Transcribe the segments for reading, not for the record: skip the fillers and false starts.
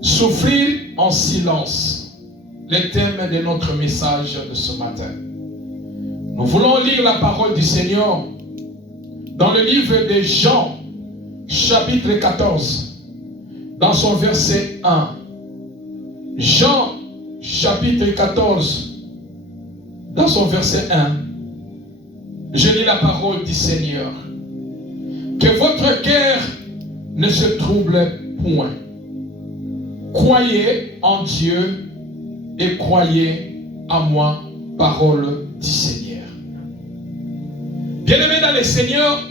Souffrir en silence. Le thème de notre message de ce matin. Nous voulons lire la parole du Seigneur dans le livre de Jean, chapitre 14, dans son verset 1. Jean, chapitre 14, dans son verset 1. Je lis la parole du Seigneur. Que votre cœur ne se trouble point. Croyez en Dieu et croyez en moi, parole du Seigneur. Bien-aimés dans le Seigneur,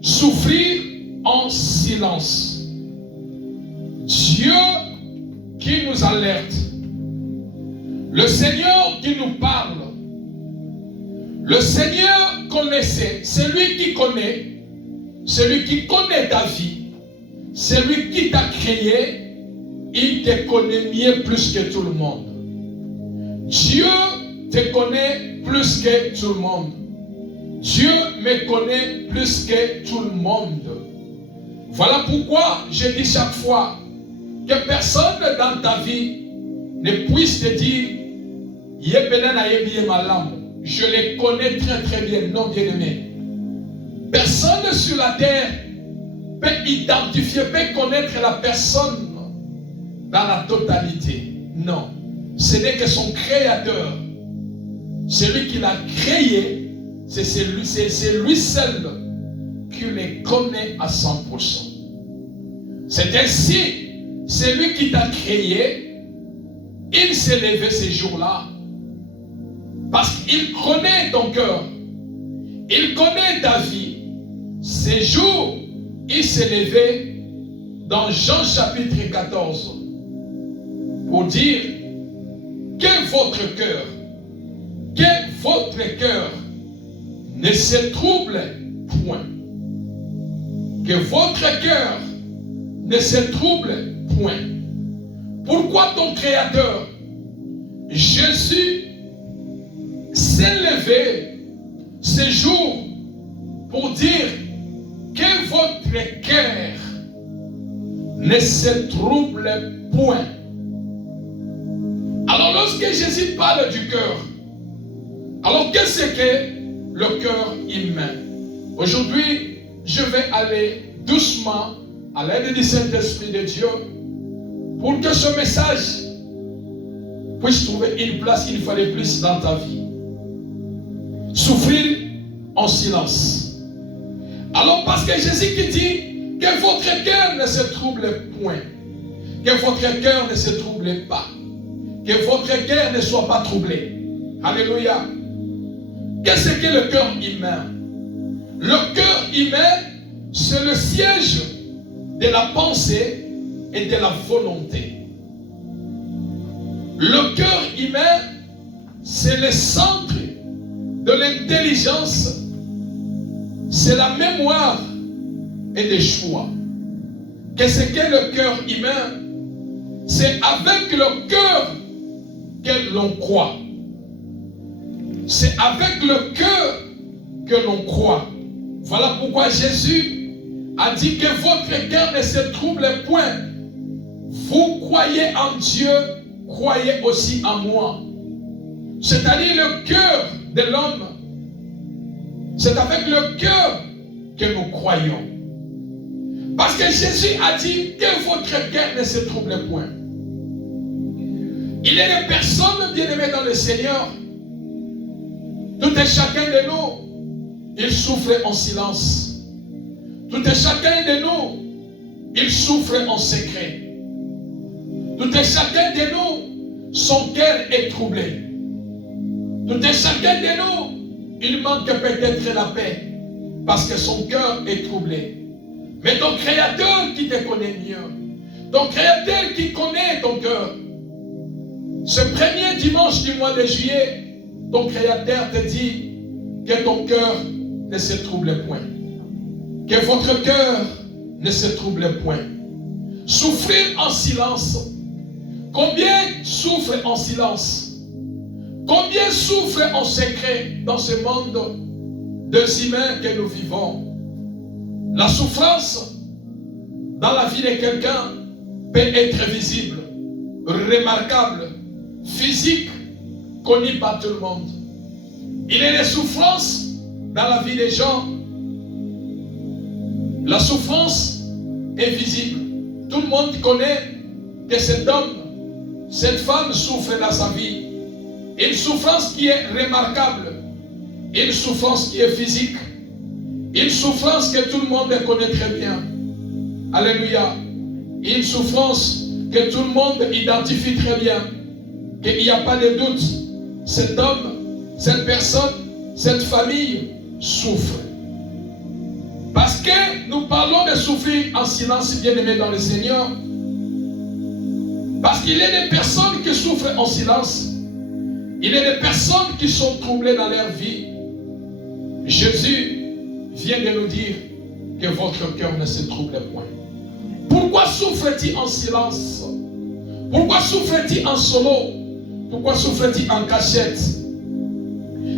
souffrir en silence. Dieu qui nous alerte. Le Seigneur qui nous parle. Le Seigneur connaissait, c'est lui qui connaît, celui qui connaît ta vie, c'est lui qui t'a créé, il te connaît mieux plus que tout le monde. Dieu te connaît plus que tout le monde. Dieu me connaît plus que tout le monde. Voilà pourquoi je dis chaque fois que personne dans ta vie ne puisse te dire je les connais très très bien. Non, bien-aimé. Personne sur la terre peut identifier, peut connaître la personne dans la totalité. Non. Ce n'est que son créateur. Celui qui l'a créé, c'est lui seul qui les connaît à 100%. C'est ainsi, c'est lui qui t'a créé. Il s'est levé ces jours-là parce qu'il connaît ton cœur. Il connaît ta vie. Ces jours, il s'est levé dans Jean chapitre 14 pour dire que votre cœur ne se trouble point. Que votre cœur ne se trouble point. Pourquoi ton Créateur, Jésus, s'est levé ce jour pour dire que votre cœur ne se trouble point. Alors lorsque Jésus parle du cœur, alors qu'est-ce que le cœur humain? Aujourd'hui, je vais aller doucement à l'aide du Saint-Esprit de Dieu pour que ce message puisse trouver une place une fois de plus dans ta vie. Souffrir en silence. Alors parce que Jésus qui dit que votre cœur ne se trouble point, que votre cœur ne se trouble pas, que votre cœur ne soit pas troublé. Alléluia. Qu'est-ce que le cœur humain? Le cœur humain, c'est le siège de la pensée et de la volonté. Le cœur humain, c'est le centre de l'intelligence, c'est la mémoire et des choix. Qu'est-ce que le cœur humain? C'est avec le cœur que l'on croit. C'est avec le cœur que l'on croit. Voilà pourquoi Jésus a dit que votre cœur ne se trouble point. Vous croyez en Dieu, croyez aussi en moi. C'est-à-dire le cœur de l'homme. C'est avec le cœur que nous croyons. Parce que Jésus a dit que votre cœur ne se trouble point. Il y a des personnes bien-aimées dans le Seigneur. Tout et chacun de nous, il souffre en silence. Tout et chacun de nous, il souffre en secret. Tout et chacun de nous, son cœur est troublé. Tout et chacun de nous, il manque peut-être la paix parce que son cœur est troublé. Mais ton Créateur qui te connaît mieux, ton Créateur qui connaît ton cœur, ce premier dimanche du mois de juillet, ton Créateur te dit que ton cœur ne se trouble point. Que votre cœur ne se trouble point. Souffrir en silence. Combien souffrent en silence? Combien souffrent en secret dans ce monde des humains que nous vivons? La souffrance dans la vie de quelqu'un peut être visible, remarquable, physique, connu par tout le monde. Il y a des souffrances dans la vie des gens. La souffrance est visible. Tout le monde connaît que cet homme, cette femme souffre dans sa vie. Une souffrance qui est remarquable, une souffrance qui est physique, une souffrance que tout le monde connaît très bien. Alléluia. Une souffrance que tout le monde identifie très bien. Qu'il n'y a pas de doute. Cet homme, cette personne, cette famille souffre. Parce que nous parlons de souffrir en silence, bien-aimés dans le Seigneur. Parce qu'il y a des personnes qui souffrent en silence. Il y a des personnes qui sont troublées dans leur vie. Jésus vient de nous dire que votre cœur ne se trouble point. Pourquoi souffre-t-il en silence? Pourquoi souffre-t-il en solo? Pourquoi souffre-t-il en cachette?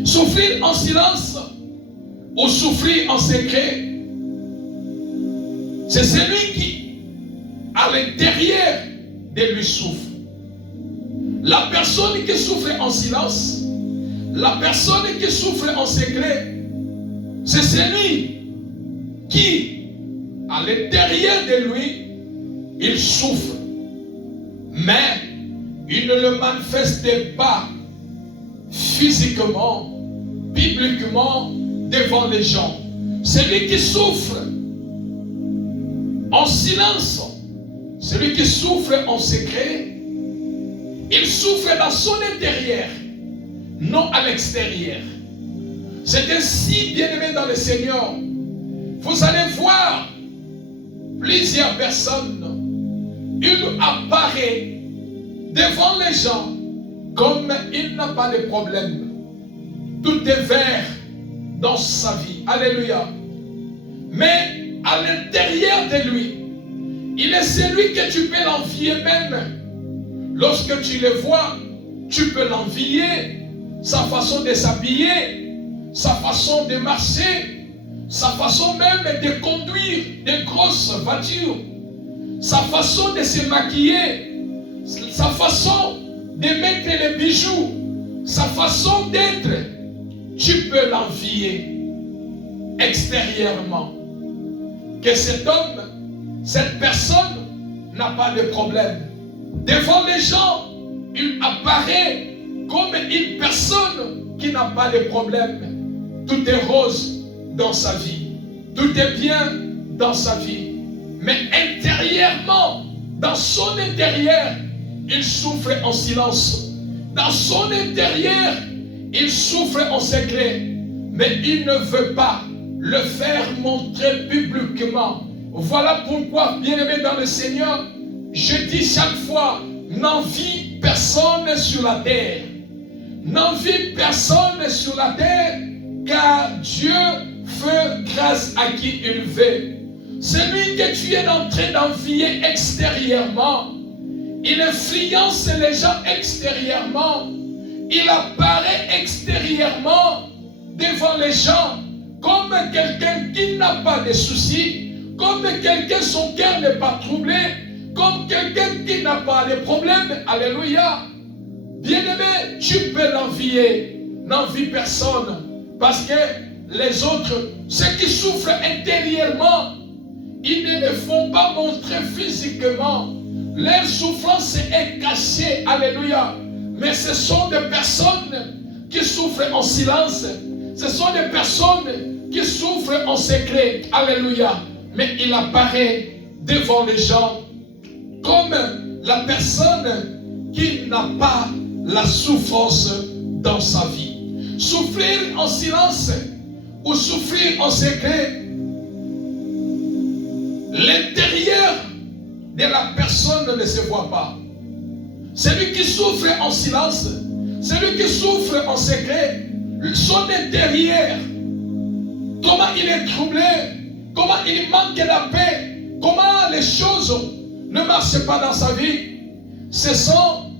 Souffrir en silence ou souffrir en secret, c'est celui qui, à l'intérieur de lui, souffre. La personne qui souffre en silence, la personne qui souffre en secret, c'est celui qui, à l'intérieur de lui, il souffre. Mais il ne le manifeste pas physiquement, bibliquement, devant les gens. Celui qui souffre en silence, celui qui souffre en secret, il souffre dans son intérieur, non à l'extérieur. C'est ainsi, bien-aimés dans le Seigneur, vous allez voir plusieurs personnes, une apparaît devant les gens comme il n'a pas de problème. Tout est vert dans sa vie. Alléluia. Mais à l'intérieur de lui, il est celui que tu peux l'envier même. Lorsque tu le vois, tu peux l'envier. Sa façon de s'habiller, sa façon de marcher, sa façon même de conduire des grosses voitures, sa façon de se maquiller, sa façon de mettre les bijoux, sa façon d'être, tu peux l'envier extérieurement. Que cet homme, cette personne n'a pas de problème. Devant les gens, il apparaît comme une personne qui n'a pas de problème. Tout est rose dans sa vie. Tout est bien dans sa vie. Mais intérieurement, dans son intérieur, il souffre en silence. Dans son intérieur, il souffre en secret. Mais il ne veut pas le faire montrer publiquement. Voilà pourquoi, bien-aimés dans le Seigneur, je dis chaque fois, n'envie personne sur la terre. N'envie personne sur la terre, car Dieu fait grâce à qui il veut. Celui que tu es en train d'envier extérieurement, il influence les gens extérieurement. Il apparaît extérieurement devant les gens comme quelqu'un qui n'a pas de soucis, comme quelqu'un son cœur n'est pas troublé, comme quelqu'un qui n'a pas de problème. Alléluia. Bien-aimé, tu peux l'envier. N'envie personne. Parce que les autres, ceux qui souffrent intérieurement, ils ne le font pas montrer physiquement. Leur souffrance est cachée. Alléluia. Mais ce sont des personnes qui souffrent en silence. Ce sont des personnes qui souffrent en secret. Alléluia. Mais il apparaît devant les gens comme la personne qui n'a pas la souffrance dans sa vie. Souffrir en silence ou souffrir en secret, l'intérieur de la personne ne se voit pas. Celui qui souffre en silence, celui qui souffre en secret, son intérieur, comment il est troublé, comment il manque la paix, comment les choses ne marchent pas dans sa vie. Ce sont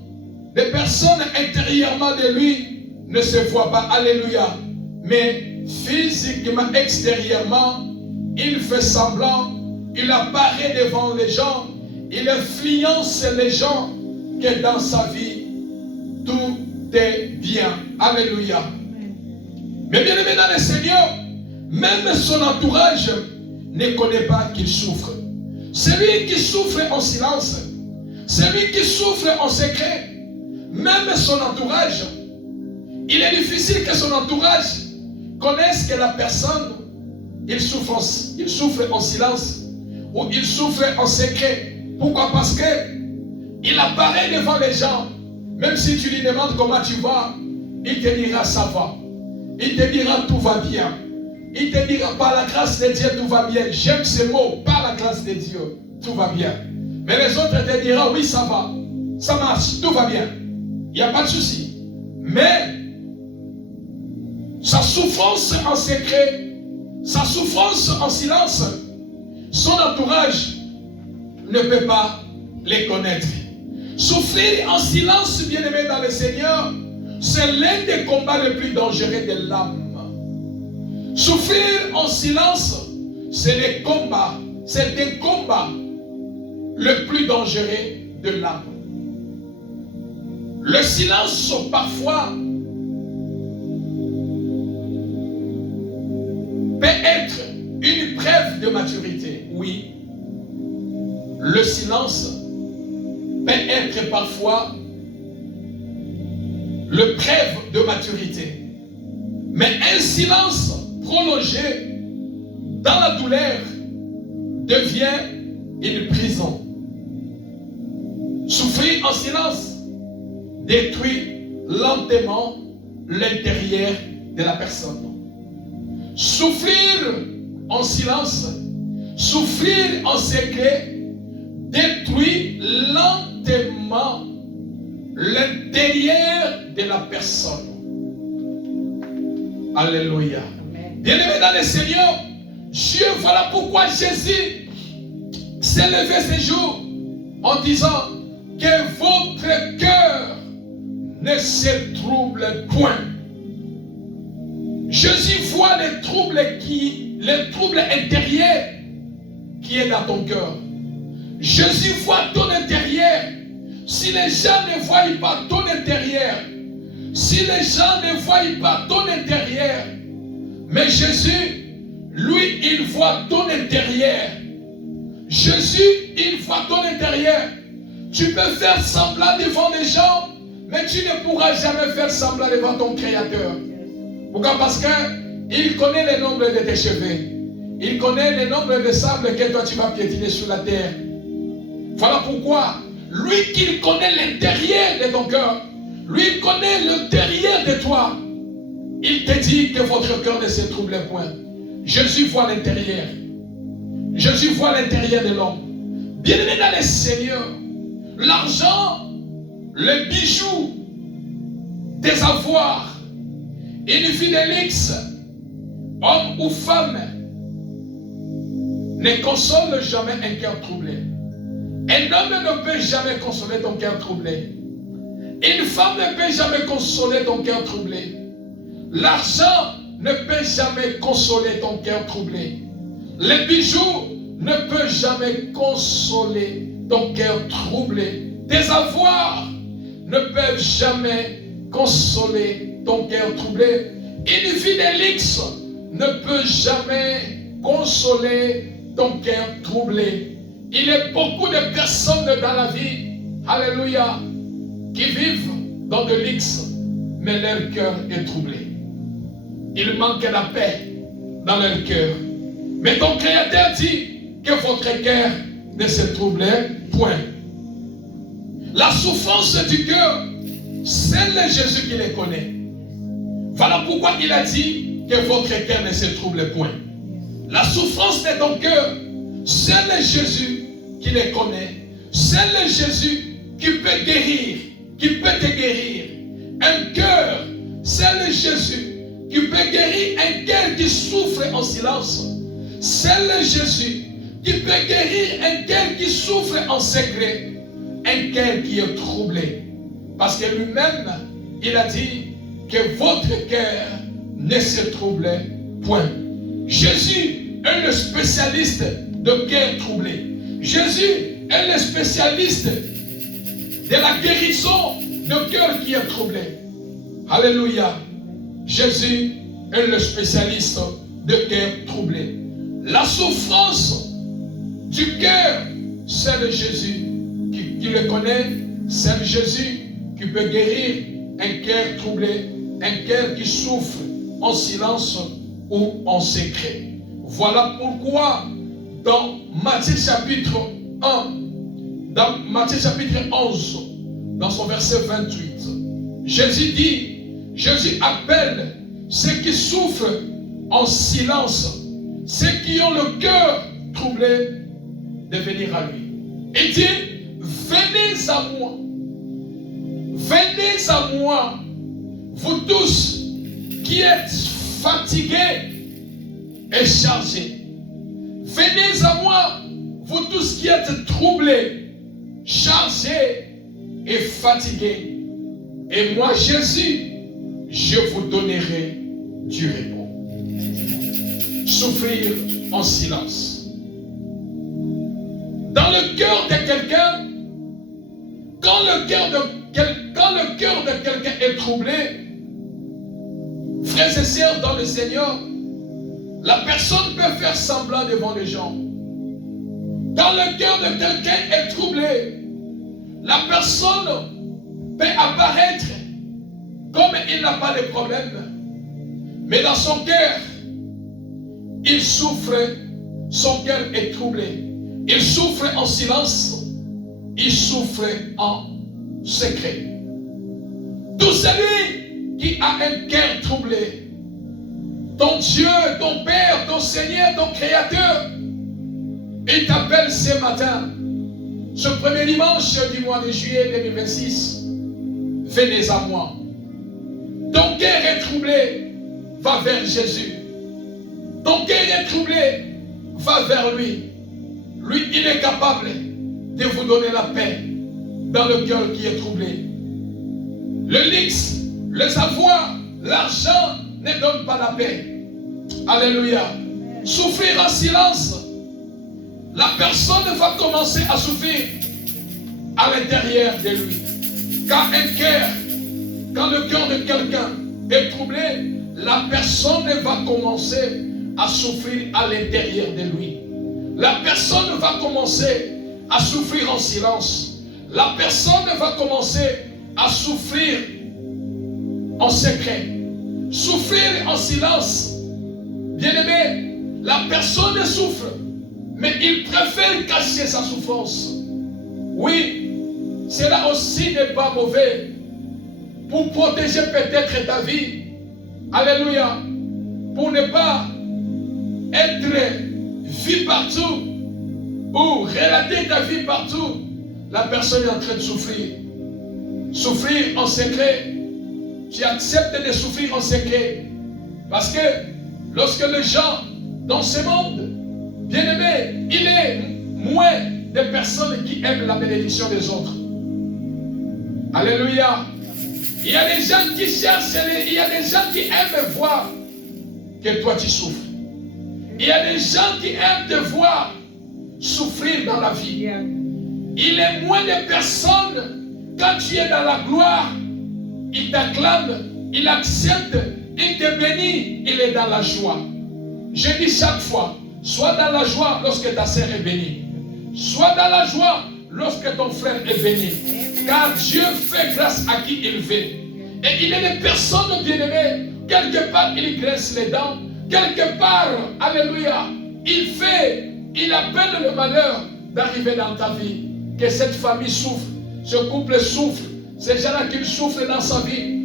des personnes intérieurement de lui ne se voient pas. Alléluia. Mais physiquement, extérieurement, il fait semblant, il apparaît devant les gens, il influence les gens que dans sa vie, tout est bien. Alléluia. Mais bien aimé dans le Seigneur, même son entourage ne connaît pas qu'il souffre. Celui qui souffre en silence, celui qui souffre en secret, même son entourage, il est difficile que son entourage connaisse que la personne, il souffre en silence ou il souffre en secret. Pourquoi? Parce que il apparaît devant les gens. Même si tu lui demandes comment tu vas, il te dira ça va. Il te dira tout va bien. Il te dira par la grâce de Dieu tout va bien. J'aime ces mots, par la grâce de Dieu tout va bien. Mais les autres te diront oui ça va, ça marche, tout va bien. Il n'y a pas de souci. Mais sa souffrance en secret, sa souffrance en silence, son entourage ne peut pas les connaître. Souffrir en silence, bien-aimé dans le Seigneur, c'est l'un des combats les plus dangereux de l'âme. Souffrir en silence, c'est un combat le plus dangereux de l'âme. Le silence, parfois, peut être une preuve de maturité. Oui. Le silence peut être parfois le preuve de maturité. Mais un silence prolongé dans la douleur devient une prison. Souffrir en silence détruit lentement l'intérieur de la personne. Souffrir en silence, souffrir en secret détruit lentement l'intérieur de la personne. Alléluia. Bien-aimé dans le Seigneur, Dieu, voilà pourquoi Jésus s'est levé ce jour en disant que votre cœur ne se trouble point. Jésus voit les troubles intérieurs qui est dans ton cœur. Jésus voit ton intérieur. Si les gens ne voient pas ton intérieur, si les gens ne voient pas ton intérieur, mais Jésus, lui, il voit ton intérieur. Jésus, il voit ton intérieur. Tu peux faire semblant devant les gens, mais tu ne pourras jamais faire semblant devant ton Créateur. Pourquoi? Parce qu'il connaît le nombre de tes cheveux. Il connaît le nombre de sables que toi tu vas piétiner sur la terre. Voilà pourquoi, lui qui connaît l'intérieur de ton cœur, lui connaît l'intérieur de toi, il te dit que votre cœur ne se trouble point. Jésus voit l'intérieur. Jésus voit l'intérieur de l'homme. Bien-aimé dans le Seigneur, l'argent, les bijoux, des avoirs, une vie de luxe, homme ou femme, ne console jamais un cœur troublé. Un homme ne peut jamais consoler ton cœur troublé. Une femme ne peut jamais consoler ton cœur troublé. L'argent ne peut jamais consoler ton cœur troublé. Les bijoux ne peuvent jamais consoler ton cœur troublé. Tes avoirs ne peuvent jamais consoler ton cœur troublé. Une vie de luxe ne peut jamais consoler ton cœur troublé. Il y a beaucoup de personnes dans la vie, alléluia, qui vivent dans de luxe, mais leur cœur est troublé. Il manque la paix dans leur cœur. Mais ton Créateur dit que votre cœur ne se trouble point. La souffrance du cœur, c'est le Jésus qui les connaît. Voilà pourquoi il a dit que votre cœur ne se trouble point. La souffrance de ton cœur, c'est le Jésus qui les connaît. C'est le Jésus qui peut guérir, qui peut te guérir. Un cœur, c'est le Jésus qui peut guérir un cœur qui souffre en silence. C'est le Jésus qui peut guérir un cœur qui souffre en secret. Un cœur qui est troublé. Parce que lui-même, il a dit que votre cœur ne se trouble point. Jésus est le spécialiste de cœur troublé. Jésus est le spécialiste de la guérison de cœur qui est troublé. Alléluia. Jésus est le spécialiste de cœur troublé. La souffrance du cœur, c'est le Jésus qui le connaît. C'est le Jésus qui peut guérir un cœur troublé, un cœur qui souffre en silence ou en secret. Voilà pourquoi dans Matthieu chapitre 1, dans Matthieu chapitre 11, dans son verset 28, Jésus appelle ceux qui souffrent en silence, ceux qui ont le cœur troublé, de venir à lui. Il dit, venez à moi, vous tous qui êtes fatigués et chargés. Venez à moi, vous tous qui êtes troublés, chargés et fatigués. Et moi, Jésus, je vous donnerai du repos. Souffrir en silence. Dans le cœur de quelqu'un, quand le cœur de quelqu'un est troublé, frères et sœurs dans le Seigneur, la personne peut faire semblant devant les gens. Quand le cœur de quelqu'un est troublé, la personne peut apparaître comme il n'a pas de problème. Mais dans son cœur, il souffre, son cœur est troublé. Il souffre en silence, il souffre en secret. Tout celui qui a un cœur troublé, ton Dieu, ton Père, ton Seigneur, ton Créateur, il t'appelle ce matin, ce premier dimanche du mois de juillet 2026. Venez à moi. Ton cœur est troublé, va vers Jésus. Ton cœur est troublé, va vers lui. Lui, il est capable de vous donner la paix dans le cœur qui est troublé. Le luxe, les avoirs, l'argent ne donnent pas la paix. Alléluia. Souffrir en silence, la personne va commencer à souffrir à l'intérieur de lui. Quand le cœur de quelqu'un est troublé, la personne va commencer à souffrir à l'intérieur de lui. La personne va commencer à souffrir en silence. La personne va commencer à souffrir en secret. Souffrir en silence. Bien-aimé, la personne souffre, mais il préfère cacher sa souffrance. Oui, cela aussi n'est pas mauvais pour protéger peut-être ta vie. Alléluia. Pour ne pas être vu partout ou relater ta vie partout. La personne est en train de souffrir. Souffrir en secret. Tu acceptes de souffrir en secret. Parce que lorsque les gens dans ce monde, bien aimé, il est moins de personnes qui aiment la bénédiction des autres. Alléluia. Il y a des gens qui cherchent, il y a des gens qui aiment voir que toi tu souffres. Il y a des gens qui aiment te voir souffrir dans la vie. Il est moins de personnes, quand tu es dans la gloire, il t'acclame, il accepte, il te bénit, il est dans la joie. Je dis chaque fois, sois dans la joie lorsque ta sœur est bénie. Sois dans la joie lorsque ton frère est béni. Car Dieu fait grâce à qui il veut. Et il y a des personnes bien-aimées, quelque part il graisse les dents, quelque part, alléluia, il appelle le malheur d'arriver dans ta vie. Que cette famille souffre, ce couple souffre, ces gens-là qui souffrent dans sa vie,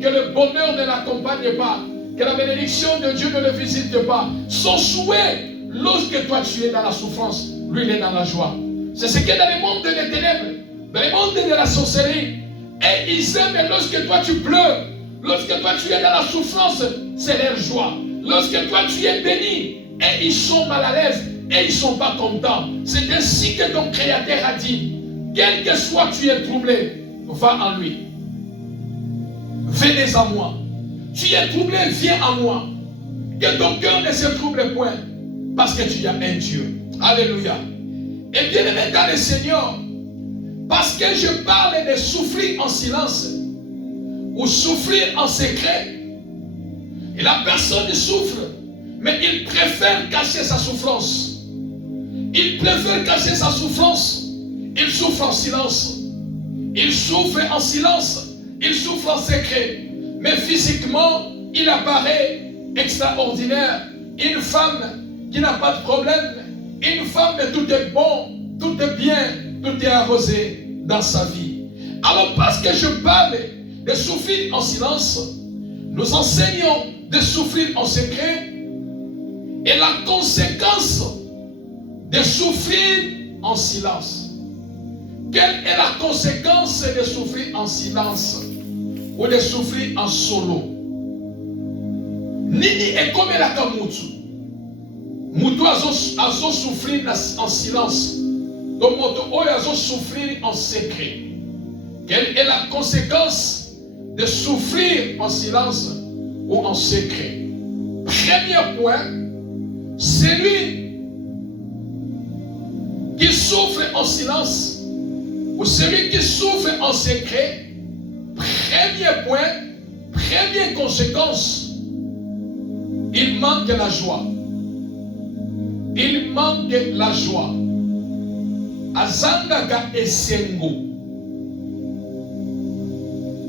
que le bonheur ne l'accompagne pas, que la bénédiction de Dieu ne le visite pas. Son souhait, lorsque toi tu es dans la souffrance, lui il est dans la joie. C'est ce qui est dans le monde des ténèbres, dans le monde de la sorcellerie. Et ils aiment lorsque toi tu pleures, lorsque toi tu es dans la souffrance, c'est leur joie. Lorsque toi tu es béni, et ils sont mal à l'aise, et ils ne sont pas contents. C'est ainsi que ton Créateur a dit, quel que soit tu es troublé, va en lui. Venez à moi. Tu es troublé, viens à moi. Que ton cœur ne se trouble point, parce que tu as un Dieu. Alléluia. Et bien aimé dans le Seigneur, parce que je parle de souffrir en silence ou souffrir en secret, et la personne souffre, mais il préfère cacher sa souffrance. Il préfère cacher sa souffrance. Il souffre en silence. Il souffre en silence. Il souffre en secret. Mais physiquement, il apparaît extraordinaire. Une femme qui n'a pas de problème. Une femme, tout est bon, tout est bien, tout est arrosé dans sa vie. Alors parce que je parle de souffrir en silence, nous enseignons de souffrir en secret et la conséquence de souffrir en silence. Quelle est la conséquence de souffrir en silence ou de souffrir en solo? Nini est comme la kamutu. Mutu azo souffrir en silence. Donc moto oyo azo souffrir en secret. Quelle est la conséquence de souffrir en silence ou en secret? Premier point, celui qui souffre en silence ou celui qui souffre en secret, premier point, première conséquence, il manque la joie. Il manque la joie. Azangaga esengo.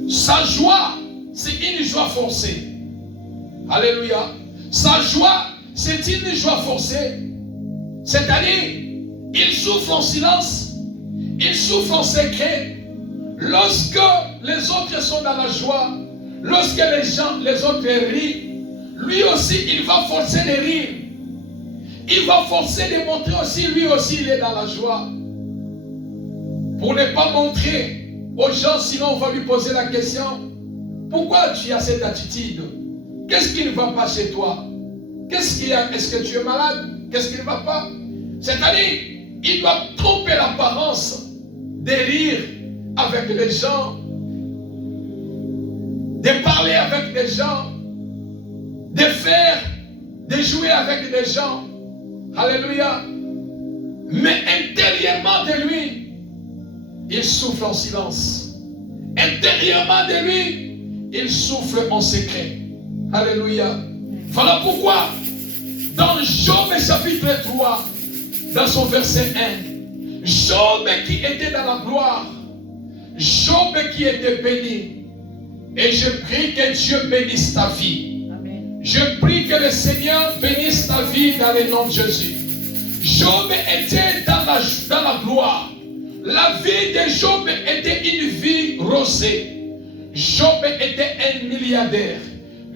Sa joie, c'est une joie forcée. Alléluia. Sa joie, c'est une joie forcée. C'est-à-dire, il souffre en silence, il souffre en secret. Lorsque les autres sont dans la joie, lorsque les autres rient, lui aussi, il va forcer de rire. Il va forcer de montrer aussi, lui aussi, il est dans la joie. Pour ne pas montrer aux gens, sinon on va lui poser la question, pourquoi tu as cette attitude? Qu'est-ce qui ne va pas chez toi? Qu'est-ce qu'il y a? Est-ce que tu es malade? Qu'est-ce qui ne va pas? C'est-à-dire, il doit tromper l'apparence de rire avec les gens, de parler avec des gens, de jouer avec des gens. Alléluia. Mais intérieurement de lui, il souffre en silence. Intérieurement de lui, il souffre en secret. Alléluia. Voilà pourquoi, dans Job chapitre 3, dans son verset 1, Job qui était dans la gloire, Job qui était béni, et je prie que Dieu bénisse ta vie. Amen. Je prie que le Seigneur bénisse ta vie dans le nom de Jésus. Job était dans la gloire. La vie de Job était une vie rosée. Job était un milliardaire.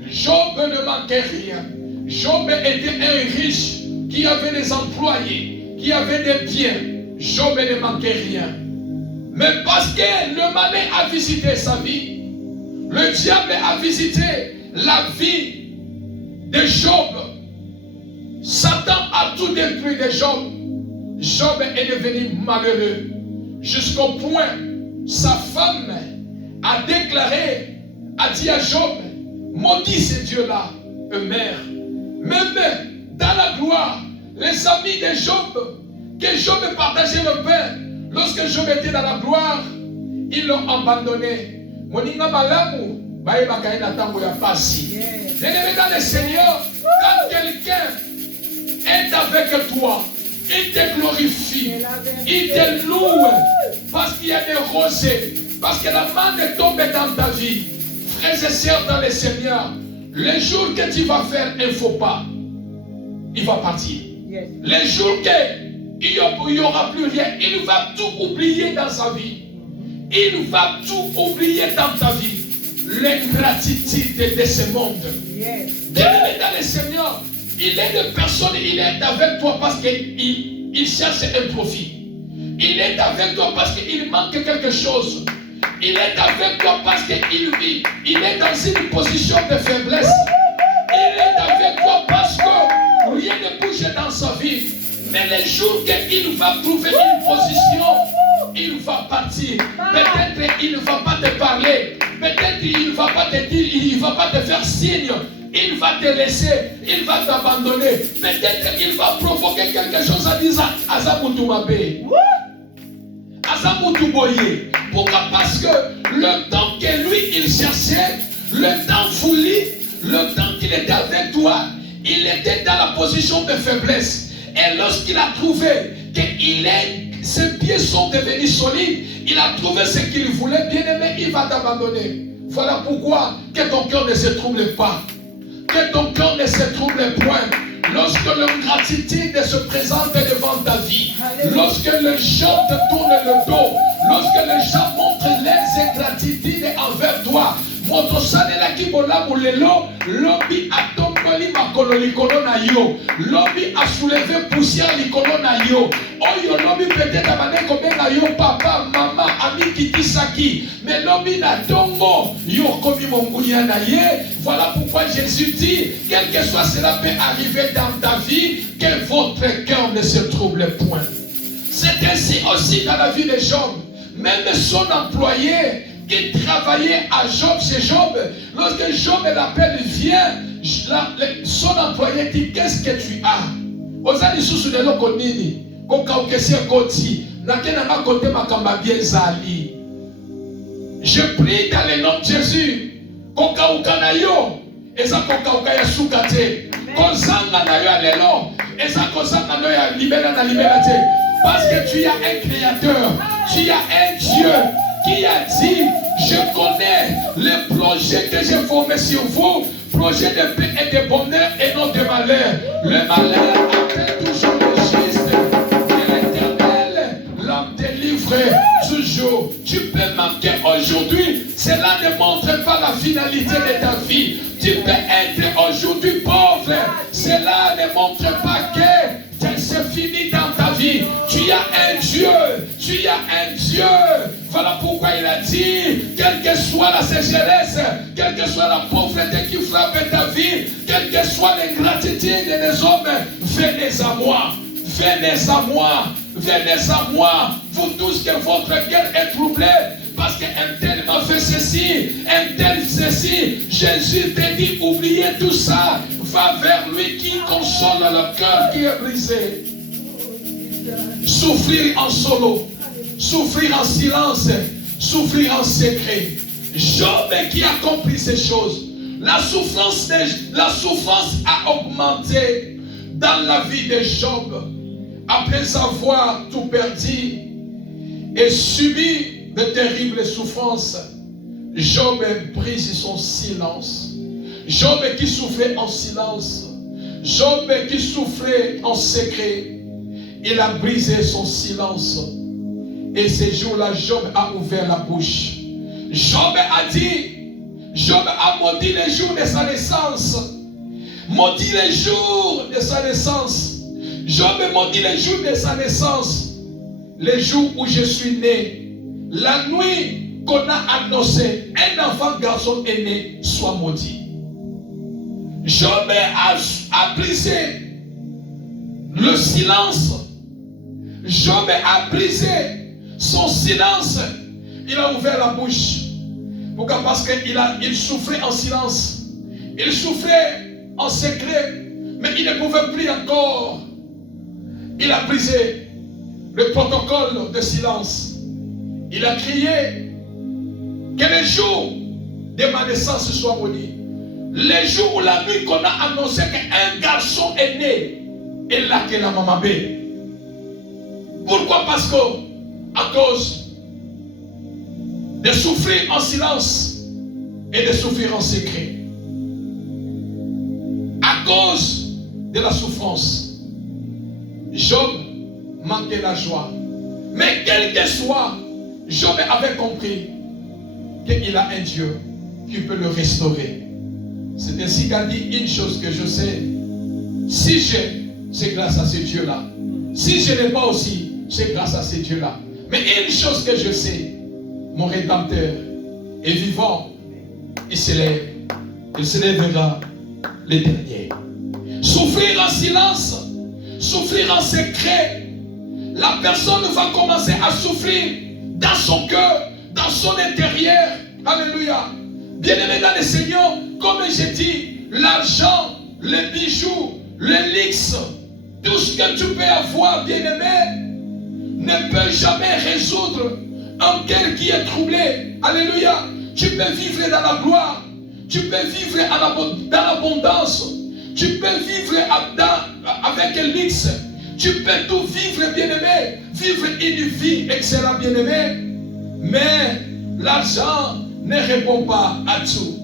Job ne manquait rien. Job était un riche qui avait des employés, qui avait des biens. Job ne manquait rien. Mais parce que le malin a visité sa vie, le diable a visité la vie de Job, Satan a tout détruit de Job. Job est devenu malheureux. Jusqu'au point, sa femme a déclaré, a dit à Job, maudit ces dieux-là, eux-mêmes. Même dans la gloire, les amis de Job, que Job partageait le pain, lorsque Job était dans la gloire, ils l'ont abandonné. Moninga malamu, baïba kaina tango ya pasi. Bien-aimé dans le Seigneur, quand quelqu'un est avec toi, il te glorifie, il te loue, parce qu'il y a des rosées, parce que la main est tombée dans ta vie. Frères et sœurs dans le Seigneur, les jours que tu vas faire un faux pas, il va partir. Les jours qu'il n'y aura plus rien, il va tout oublier dans sa vie. Il va tout oublier dans ta vie. L'ingratitude de ce monde. Bien-aimé dans le Seigneur, il est de personne, il est avec toi parce qu'il cherche un profit. Il est avec toi parce qu'il manque quelque chose. Il est avec toi parce qu'il vit. Il est dans une position de faiblesse. Il est avec toi parce que rien ne bouge dans sa vie. Mais les jours qu'il va trouver une position, il va partir. Peut-être il ne va pas te parler. Peut-être il ne va pas te dire, il ne va pas te faire signe il va te laisser, il va t'abandonner. Peut-être qu'il va provoquer quelque chose en disant Azamutumabe. Azamutuboye. Pourquoi? Parce que le temps que lui il cherchait, le temps voulu, le temps qu'il était avec toi, il était dans la position de faiblesse. Et lorsqu'il a trouvé que ses pieds sont devenus solides, il a trouvé ce qu'il voulait, bien aimé, il va t'abandonner. Voilà pourquoi que ton cœur ne se trouble pas. Que ton cœur ne se trouble point. Lorsque l'ingratitude se présente devant ta vie, lorsque les gens te tournent le dos, lorsque les gens montrent les ingratitudes envers toi, motosalela kibola mulelo, lobi atomboli makolo likolo na yo, lobi a soulevé poussière likolo na yo, oyo lobi peut-être abane kobenga yo papa, maman, ami kitisaki, mais lobi na tongo, yo komi monguya na ye. Voilà pourquoi Jésus dit, quel que soit cela peut arriver dans ta vie, que votre cœur ne se trouble point. C'est ainsi aussi dans la vie de Job. Même son employé qui travaillait à Job, c'est Job. Lorsque Job l'appelle, vient, son employé dit, qu'est-ce que tu as? Ozali susu de lokonini, koka okesi koti, nakena ma kote makamba bien zali. Je prie dans le nom de Jésus. Koka ukana yo, eza koka ukaya sukate. Kozanga na yo alelo, eza kozanga na yo libera na libera te. Parce que tu as un créateur, tu as un Dieu qui a dit, je connais les projets que j'ai formés sur vous, projets de paix et de bonheur et non de malheur. Le malheur appelle toujours le juste, et l'Éternel l'homme délivre toujours. Tu peux manquer aujourd'hui, cela ne montre pas la finalité de ta vie. Tu peux être aujourd'hui pauvre, cela ne montre pas que c'est fini dans ta vie. Tu as un Dieu, tu as un Dieu. Voilà pourquoi il a dit, quelle que soit la sécheresse, quelle que soit la pauvreté qui frappe ta vie, quelle que soit l'ingratitude des hommes, venez à moi, venez à moi, venez à moi, vous tous que votre cœur est troublé, parce qu'un tel m'a fait ceci, un tel ceci. Jésus te dit, oubliez tout ça, va vers lui qui console le cœur qui est brisé. Souffrir en solo, souffrir en silence, souffrir en secret. Job qui a compris ces choses. La souffrance a augmenté dans la vie de Job. Après avoir tout perdu et subi de terribles souffrances, Job brise son silence. Job qui souffrait en silence, Job qui souffrait en secret, il a brisé son silence. Et ce jour-là, Job a ouvert la bouche. Job a dit, Job a maudit les jours de sa naissance. Maudit les jours de sa naissance. Job maudit les jours de sa naissance. Les jours où je suis né. La nuit qu'on a annoncé, un enfant garçon est né, soit maudit. Job a brisé le silence. Job a brisé son silence. Il a ouvert la bouche. Pourquoi? Parce qu'il souffrait en silence. Il souffrait en secret. Mais il ne pouvait plus encore. Il a brisé le protocole de silence. Il a crié que les jours de ma naissance soient maudits. Les jours où la nuit qu'on a annoncé qu'un garçon est né, et là que la maman bé. Pourquoi? Parce que à cause de souffrir en silence et de souffrir en secret. À cause de la souffrance, Job manquait la joie. Mais quel que soit, Job avait compris qu'il a un Dieu qui peut le restaurer. C'est ainsi qu'a dit une chose que je sais. Si j'ai, c'est grâce à ce Dieu-là. Si je n'ai pas aussi, c'est grâce à ce Dieu-là. Mais une chose que je sais, mon Rédempteur est vivant. Il se lèvera le dernier. Souffrir en silence, souffrir en secret. La personne va commencer à souffrir dans son cœur, dans son intérieur. Alléluia. Bien-aimé dans le Seigneur, comme j'ai dit, l'argent, les bijoux, les luxe, tout ce que tu peux avoir, bien-aimé, ne peut jamais résoudre un cœur qui est troublé. Alléluia. Tu peux vivre dans la gloire. Tu peux vivre dans l'abondance. Tu peux vivre avec un luxe. Tu peux tout vivre, bien-aimé. Vivre une vie excellente, bien-aimé. Mais l'argent ne répond pas à tout.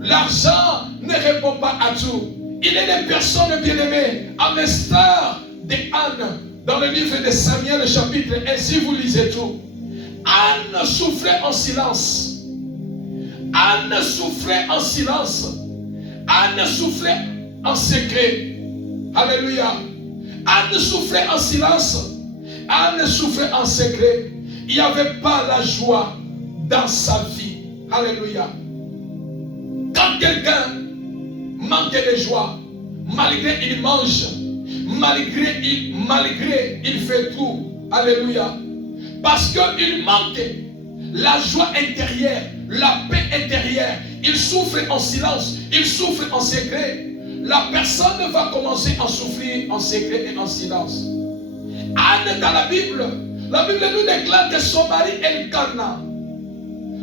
L'argent ne répond pas à tout. Il y a des personnes, bien-aimées, à l'instar de Anne, dans le livre de Samuel, chapitre 1, si vous lisez tout. Anne souffrait en silence. Anne souffrait en silence. Anne souffrait en secret. Alléluia. Anne souffrait en silence. Anne souffrait en secret. Il n'y avait pas la joie dans sa vie. Alléluia. Quand quelqu'un manquait de joie, malgré il mange, malgré il fait tout. Alléluia. Parce qu'il manque la joie intérieure, la paix intérieure. Il souffre en silence, il souffre en secret. La personne va commencer à souffrir en secret et en silence. Anne, dans la Bible nous déclare que son mari Elkana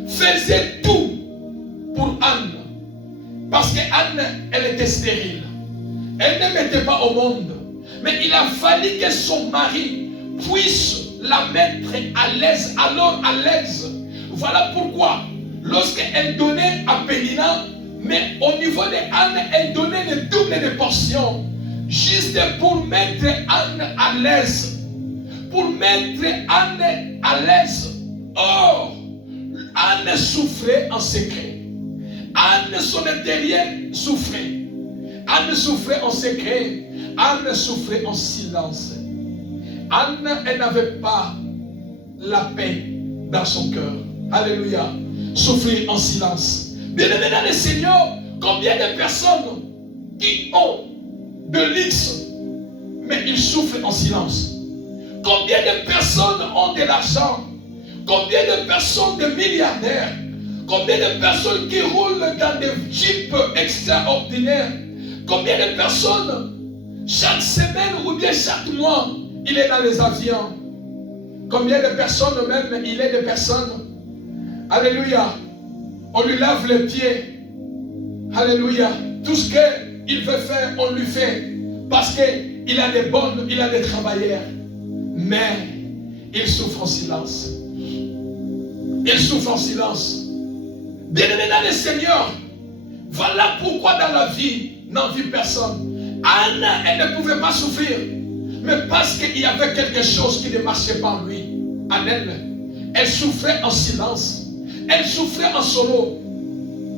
faisait tout pour Anne. Parce que Anne, elle était stérile. Elle ne mettait pas au monde. Mais il a fallu que son mari puisse la mettre à l'aise, alors à l'aise. Voilà pourquoi, lorsqu'elle donnait à Pénina, mais au niveau de Anne, elle donnait le double de portions. Juste pour mettre Anne à l'aise. Pour mettre Anne à l'aise. Or, Anne souffrait en secret. Anne, son intérieur, souffrait. Anne souffrait en secret. Anne souffrait en silence. Anne, elle n'avait pas la paix dans son cœur. Alléluia. Souffrir en silence. Bien-aimé dans le Seigneur, combien de personnes qui ont de luxe, mais ils souffrent en silence. Combien de personnes ont de l'argent? Combien de personnes de milliardaires? Combien de personnes qui roulent dans des jeeps extraordinaires? Combien de personnes, chaque semaine ou bien chaque mois, il est dans les avions? Combien de personnes même, il est des personnes, alléluia, on lui lave les pieds, alléluia, tout ce qu'il veut faire, on lui fait, parce qu'il a des bonnes, il a des travailleurs, mais il souffre en silence. Il souffre en silence. Bien-aimé dans le Seigneur, voilà pourquoi dans la vie, n'envie personne. Anne, elle ne pouvait pas souffrir, mais parce qu'il y avait quelque chose qui ne marchait pas en lui, en elle. Elle souffrait en silence. Elle souffrait en solo.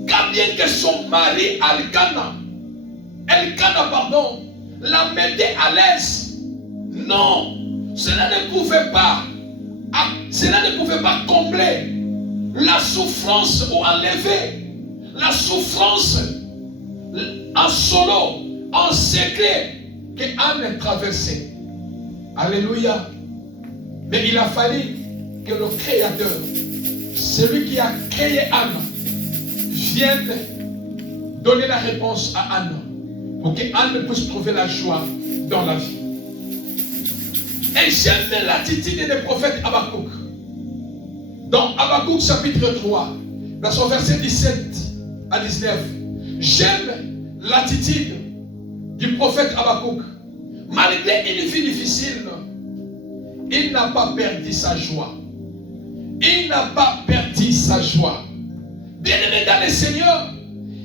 Quand bien que son mari, Elkana, la mettait à l'aise. Non, cela ne pouvait pas combler la souffrance ou enlever la souffrance en solo, en secret que Anne traversait. Alléluia. Mais il a fallu que le Créateur, celui qui a créé Anne, vienne donner la réponse à Anne pour que Anne puisse trouver la joie dans la vie. Et j'aime l'attitude des prophètes Habakkuk. Dans Habakkuk chapitre 3, dans son verset 17 à 19, j'aime l'attitude du prophète Habakkuk. Malgré une vie difficile, il n'a pas perdu sa joie. Il n'a pas perdu sa joie. Bien-aimé dans le Seigneur,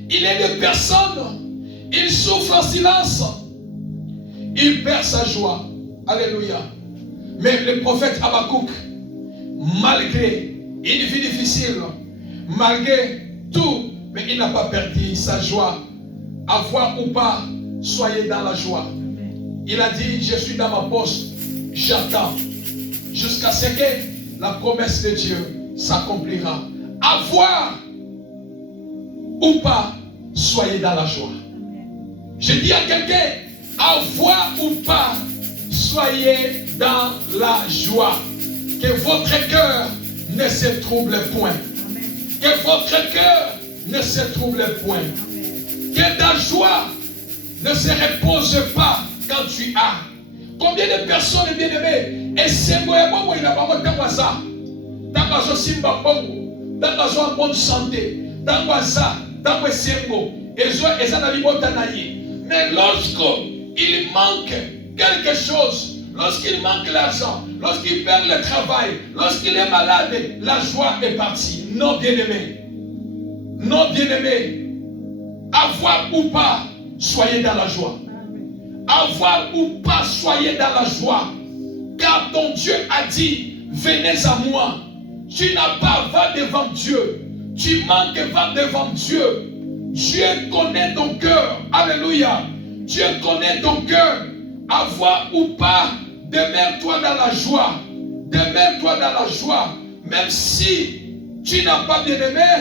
il est des personnes, il souffre en silence, il perd sa joie. Alléluia. Mais le prophète Habakkuk, malgré une vie difficile, malgré tout, mais il n'a pas perdu sa joie. Avoir ou pas, soyez dans la joie. Il a dit, je suis dans ma poste, j'attends jusqu'à ce que la promesse de Dieu s'accomplira. Avoir ou pas, soyez dans la joie. Je dis à quelqu'un, avoir ou pas, soyez dans la joie. Que votre cœur ne se trouble point. Que votre cœur ne se trouble point. Que ta joie ne se repose pas quand tu as. Combien de personnes, bien-aimées, et c'est moi, il n'a pas de ça. Dans la simba bongo, dans la bonne santé, dans la dans le sembo, et ça n'a pas mais lorsqu'il manque quelque chose, lorsqu'il manque l'argent, lorsqu'il perd le travail, lorsqu'il est malade, la joie est partie. Non, bien-aimé. Non, bien-aimé. Avoir ou pas, soyez dans la joie. Avoir ou pas, soyez dans la joie. Car ton Dieu a dit, venez à moi. Tu n'as pas, va devant Dieu. Tu manques, va devant Dieu. Dieu connaît ton cœur. Alléluia. Dieu connaît ton cœur. Avoir ou pas, demeure-toi dans la joie. Demeure-toi dans la joie. Même si tu n'as pas bien aimé,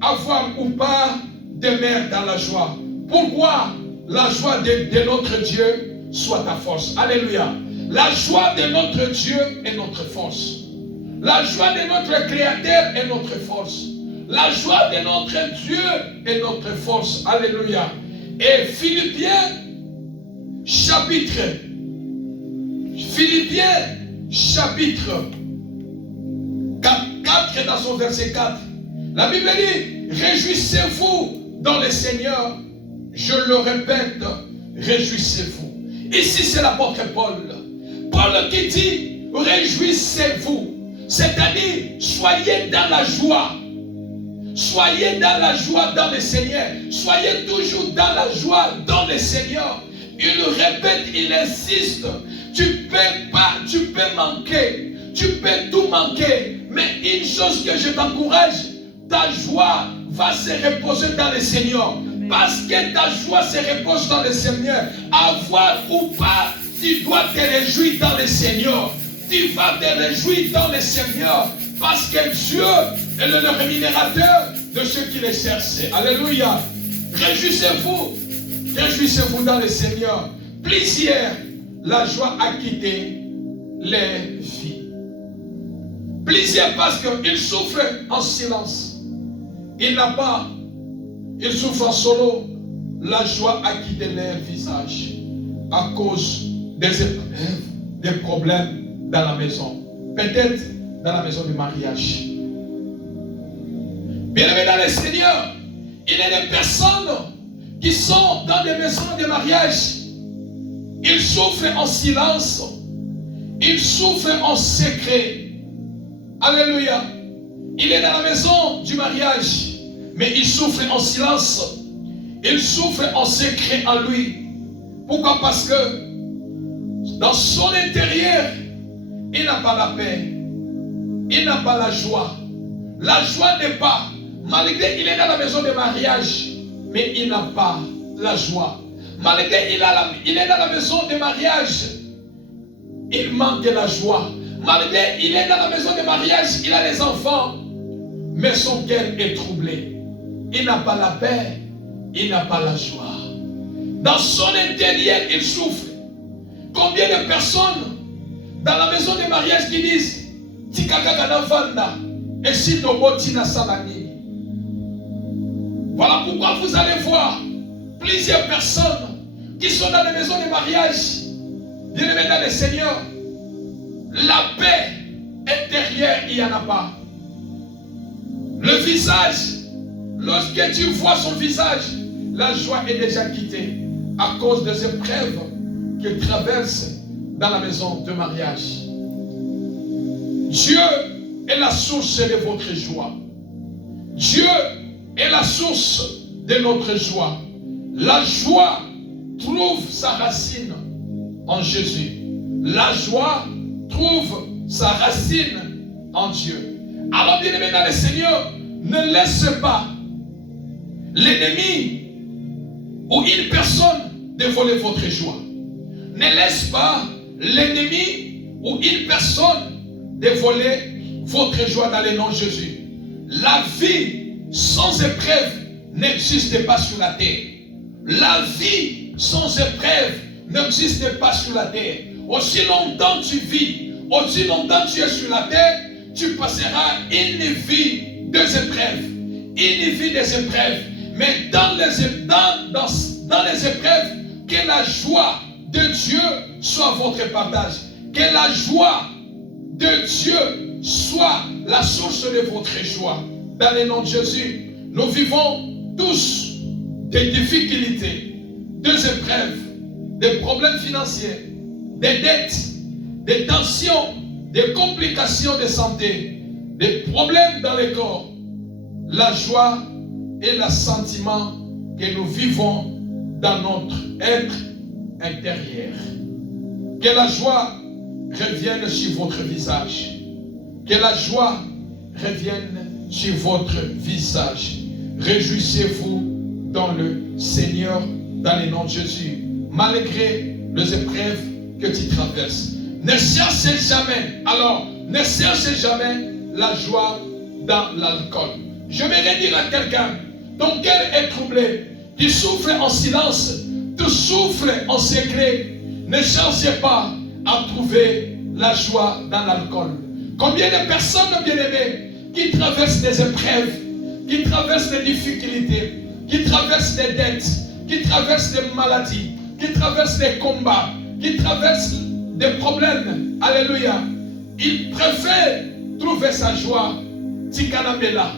avoir ou pas, demeure dans la joie. Pourquoi la joie de notre Dieu soit ta force? Alléluia. La joie de notre Dieu est notre force. La joie de notre Créateur est notre force. La joie de notre Dieu est notre force. Alléluia. Et Philippiens, chapitre 4 dans son verset 4. La Bible dit, réjouissez-vous dans le Seigneur. Je le répète, réjouissez-vous. Ici c'est l'apôtre Paul. Paul qui dit, réjouissez-vous. C'est-à-dire, soyez dans la joie. Soyez dans la joie dans le Seigneur. Soyez toujours dans la joie dans le Seigneur. Il répète, il insiste. Tu peux manquer. Tu peux tout manquer. Mais une chose que je t'encourage, ta joie va se reposer dans le Seigneur. Parce que ta joie se repose dans le Seigneur. Avoir ou pas, tu dois te réjouir dans le Seigneur. Tu vas te réjouir dans le Seigneur. Parce que Dieu est le rémunérateur de ceux qui le cherchent. Alléluia. Réjouissez-vous. Réjouissez-vous dans le Seigneur. Plusieurs, la joie a quitté les vies. Plusieurs parce qu'ils souffrent en silence. Il souffre en solo. La joie a quitté leur visage à cause des épreuves, des problèmes dans la maison. Peut-être dans la maison du mariage. Bien-aimés dans le Seigneur, il y a des personnes qui sont dans des maisons de mariage. Ils souffrent en silence. Ils souffrent en secret. Alléluia. Il est dans la maison du mariage, mais il souffre en silence. Il souffre en secret en lui. Pourquoi? Parce que dans son intérieur, il n'a pas la paix. Il n'a pas la joie. La joie n'est pas, malgré qu'il est dans la maison de mariage, mais il n'a pas la joie. Malgré qu'il est dans la maison de mariage, il manque de la joie. Malgré qu'il est dans la maison de mariage, il a les enfants, mais son cœur est troublé. Il n'a pas la paix, il n'a pas la joie. Dans son intérieur, il souffre. Combien de personnes dans la maison de mariage qui disent Tikakagana Vanda et si Tobotina Salani. Voilà pourquoi vous allez voir plusieurs personnes qui sont dans les maisons de mariage, bien-aimés dans le Seigneur. La paix intérieure, il n'y en a pas. Le visage, lorsque tu vois son visage, la joie est déjà quittée à cause des épreuves qu'il traverse dans la maison de mariage. Dieu est la source de votre joie. Dieu est la source de notre joie. La joie trouve sa racine en Jésus. La joie trouve sa racine en Dieu. Alors, bien-aimés dans le Seigneur, ne laisse pas l'ennemi ou une personne de voler votre joie. Ne laisse pas l'ennemi ou une personne de voler votre joie dans le nom de Jésus. La vie sans épreuve n'existe pas sur la terre. La vie sans épreuve n'existe pas sur la terre. Aussi longtemps tu vis, aussi longtemps tu es sur la terre, tu passeras une vie des épreuves. Une vie des épreuves. Mais dans les épreuves, que la joie de Dieu soit votre partage. Que la joie de Dieu soit la source de votre joie. Dans le nom de Jésus, nous vivons tous des difficultés, des épreuves, des problèmes financiers, des dettes, des tensions, des complications de santé, des problèmes dans le corps. La joie est le sentiment que nous vivons dans notre être intérieur. Que la joie revienne sur votre visage. Que la joie revienne sur votre visage. Réjouissez-vous dans le Seigneur, dans le nom de Jésus, malgré les épreuves que tu traverses. Ne cherchez jamais, ne cherchez jamais la joie dans l'alcool. Je vais dire à quelqu'un, ton cœur est troublé, tu souffres en silence, tu souffres en secret. Ne cherchez pas à trouver la joie dans l'alcool. Combien de personnes, bien-aimées, qui traversent des épreuves, qui traversent des difficultés, qui traversent des dettes, qui traversent des maladies, qui traversent des combats, qui traversent des problèmes. Alléluia. Ils préfèrent trouver sa joie. Tikanamela.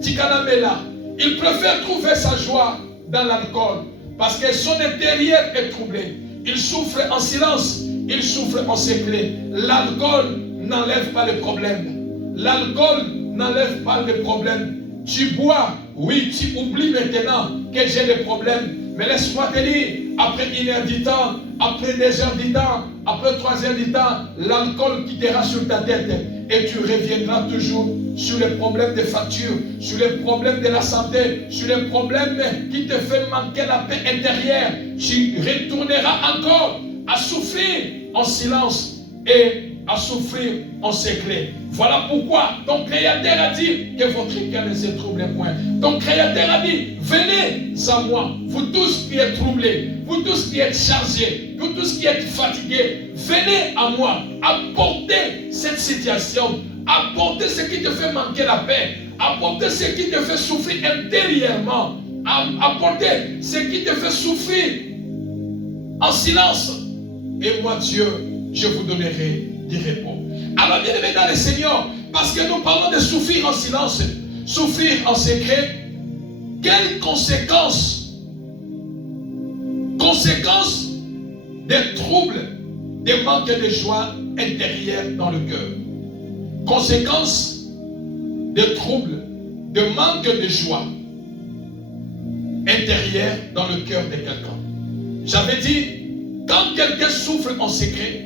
Tikanamela. Ils préfèrent trouver sa joie dans l'alcool parce que son intérieur est troublé. Ils souffrent en silence, ils souffrent en secret. L'alcool n'enlève pas les problèmes. L'alcool n'enlève pas les problèmes. Tu bois, oui, tu oublies maintenant que j'ai des problèmes. Mais laisse-moi te dire, après 1 heure du temps, après 2 heures du temps, après 3 heures du temps, l'alcool quittera sur ta tête et tu reviendras toujours sur les problèmes de facture, sur les problèmes de la santé, sur les problèmes qui te font manquer la paix intérieure. Tu retourneras encore à souffrir en silence et à souffrir en secret. Voilà pourquoi ton Créateur a dit que votre cœur ne se trouble point. Ton Créateur a dit, venez à moi, vous tous qui êtes troublés, vous tous qui êtes chargés, vous tous qui êtes fatigués, venez à moi, apportez cette situation, apportez ce qui te fait manquer la paix, apportez ce qui te fait souffrir intérieurement, apportez ce qui te fait souffrir en silence. Et moi, Dieu, je vous donnerai du repos. Alors, bien aimé dans le Seigneur, parce que nous parlons de souffrir en silence, souffrir en secret, quelles conséquences des troubles, des manques de joie intérieure dans le cœur. Conséquences des troubles, de manque de joie intérieure dans le cœur de quelqu'un. J'avais dit, quand quelqu'un souffre en secret,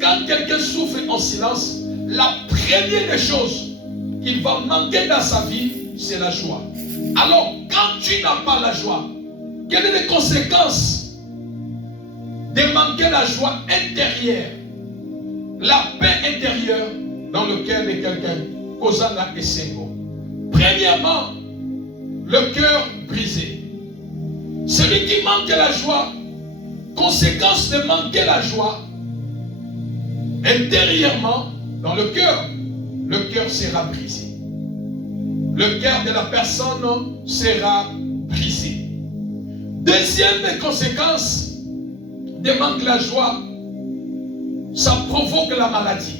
quand quelqu'un souffre en silence, la première des choses qu'il va manquer dans sa vie, c'est la joie. Alors, quand tu n'as pas la joie, quelles sont les conséquences de manquer la joie intérieure, la paix intérieure dans le cœur de quelqu'un? Kozanga et Sengo. Premièrement, le cœur brisé. Celui qui manque la joie, conséquence de manquer la joie, intérieurement, dans le cœur sera brisé. Le cœur de la personne sera brisé. Deuxième conséquence de manque de la joie, ça provoque la maladie.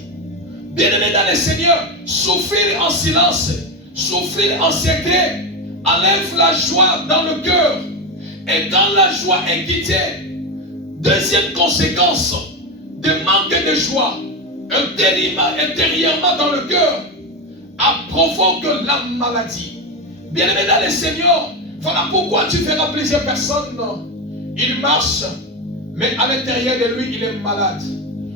Bien-aimé dans le Seigneur, souffrir en silence, souffrir en secret, enlève la joie dans le cœur. Et quand la joie est quittée, deuxième conséquence de manque de joie intérieurement dans le cœur, provoque la maladie. Bien-aimé dans le Seigneur, voilà pourquoi tu verras plusieurs personnes, il marche, mais à l'intérieur de lui, il est malade.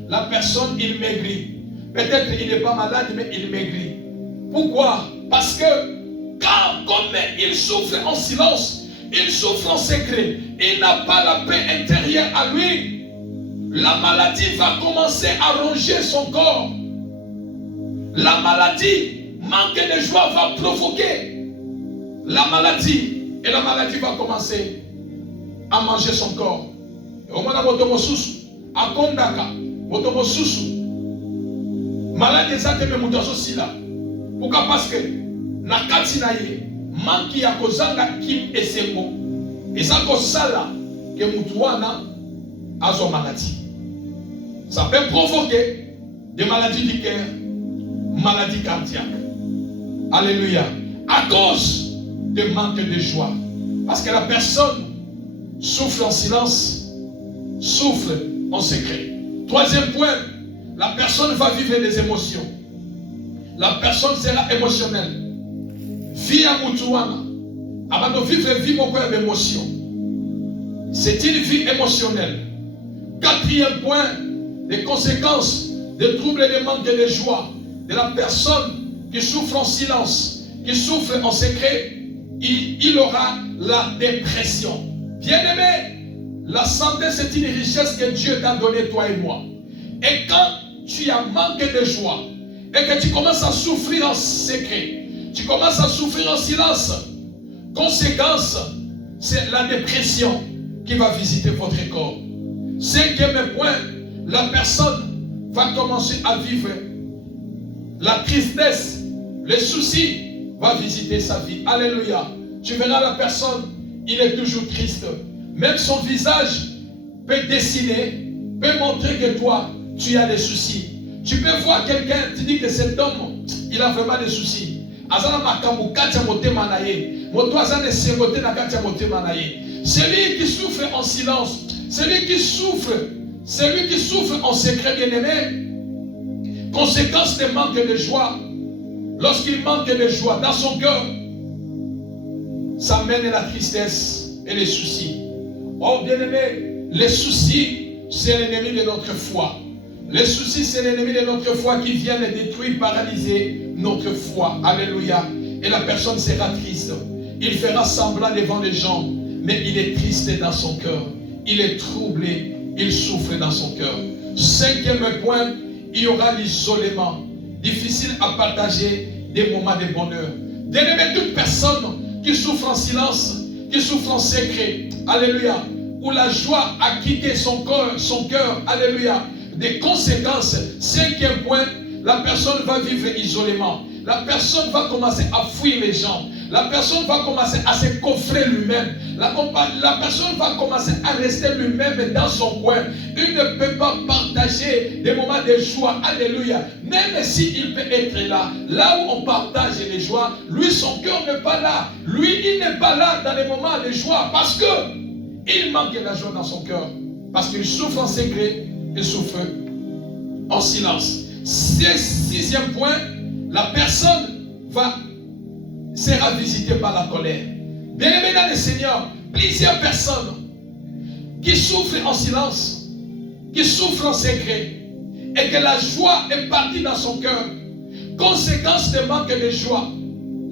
La personne, il maigrit. Peut-être il n'est pas malade, mais il maigrit. Pourquoi? Parce que comme il souffre en silence, il souffre en secret, il n'a pas la paix intérieure à lui, la maladie va commencer à ronger son corps. La maladie, manque de joie, va provoquer la maladie. Et la maladie va commencer à manger son corps. Au moins, à Kondaka, malade exactement mutation si là. Pourquoi? Parce que na kati na ye manque ya kozanga kim esengo eza kosala ke mutu wana azwa maladie. Ça peut provoquer des maladies du cœur, maladies cardiaques. Alléluia. À cause de manque de joie. Parce que la personne souffre en silence, souffre en secret. Troisième point, la personne va vivre des émotions. La personne sera émotionnelle. Vie à Moutouana. Avant de vivre vie d'émotion. C'est une vie émotionnelle. Quatrième point, les conséquences des troubles et des manques de joie de la personne qui souffre en silence, qui souffre en secret, il aura la dépression. Bien-aimé, la santé c'est une richesse que Dieu t'a donnée, toi et moi. Et quand tu as manqué de joie et que tu commences à souffrir en secret, tu commences à souffrir en silence, conséquence, c'est la dépression qui va visiter votre corps. Cinquième point, la personne va commencer à vivre la tristesse, les soucis va visiter sa vie. Alléluia. Tu verras la personne, il est toujours triste. Même son visage peut dessiner, peut montrer que toi, tu as des soucis. Tu peux voir quelqu'un, tu dis que cet homme, il a vraiment des soucis. Celui qui souffre en silence, celui qui souffre en secret, bien-aimé, conséquence des manques de joie, lorsqu'il manque de joie dans son cœur, ça mène la tristesse et les soucis. Oh bien-aimé, les soucis, c'est l'ennemi de notre foi. Les soucis, c'est l'ennemi de notre foi qui vient détruire, paralyser notre foi. Alléluia. Et la personne sera triste. Il fera semblant devant les gens, mais il est triste dans son cœur. Il est troublé, il souffre dans son cœur. Cinquième point, il y aura l'isolement. Difficile à partager des moments de bonheur. Bien-aimé, toute personne qui souffre en silence, qui souffre en secret, alléluia, où la joie a quitté son cœur, alléluia, des conséquences. Cinquième point, la personne va vivre isolément. La personne va commencer à fuir les gens. La personne va commencer à se coffrer lui-même. La personne va commencer à rester lui-même dans son coin. Il ne peut pas partager des moments de joie. Alléluia. Même s'il peut être là, là où on partage les joies, lui, son cœur n'est pas là. Lui, il n'est pas là dans les moments de joie parce que il manque de la joie dans son cœur. Parce qu'il souffre en secret, il souffre en silence. Sixième point, la personne sera visitée par la colère. Bien-aimé dans le Seigneur, plusieurs personnes qui souffrent en silence, qui souffrent en secret, et que la joie est partie dans son cœur, conséquence de manque de joie,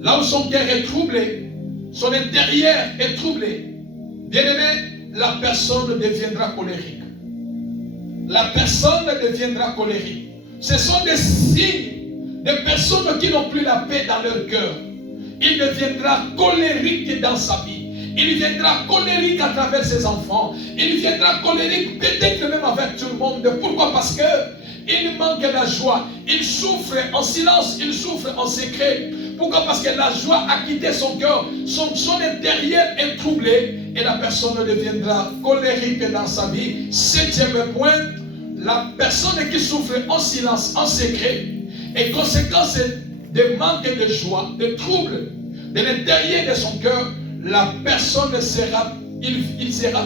là où son cœur est troublé, son intérieur est troublé, bien-aimé, la personne deviendra colérique. La personne deviendra colérique. Ce sont des signes de personnes qui n'ont plus la paix dans leur cœur. Il deviendra colérique dans sa vie. Il viendra colérique à travers ses enfants. Il viendra colérique peut-être même avec tout le monde. Pourquoi? Parce que il manque la joie. Il souffre en silence. Il souffre en secret. Pourquoi? Parce que la joie a quitté son cœur. Son intérieur est troublé. Et la personne deviendra colérique dans sa vie. Septième point. La personne qui souffre en silence, en secret, et conséquence de manque de joie, de troubles de l'intérieur de son cœur, la personne sera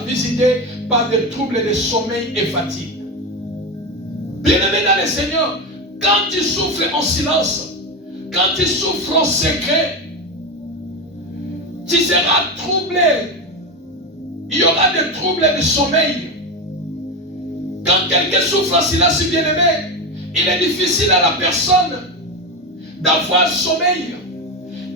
visité par des troubles de sommeil et fatigue. Bien-aimé dans le Seigneur, quand tu souffres en silence, quand tu souffres en secret, tu seras troublé. Il y aura des troubles de sommeil. Quand quelqu'un souffre en silence, bien-aimé, il est difficile à la personne d'avoir sommeil.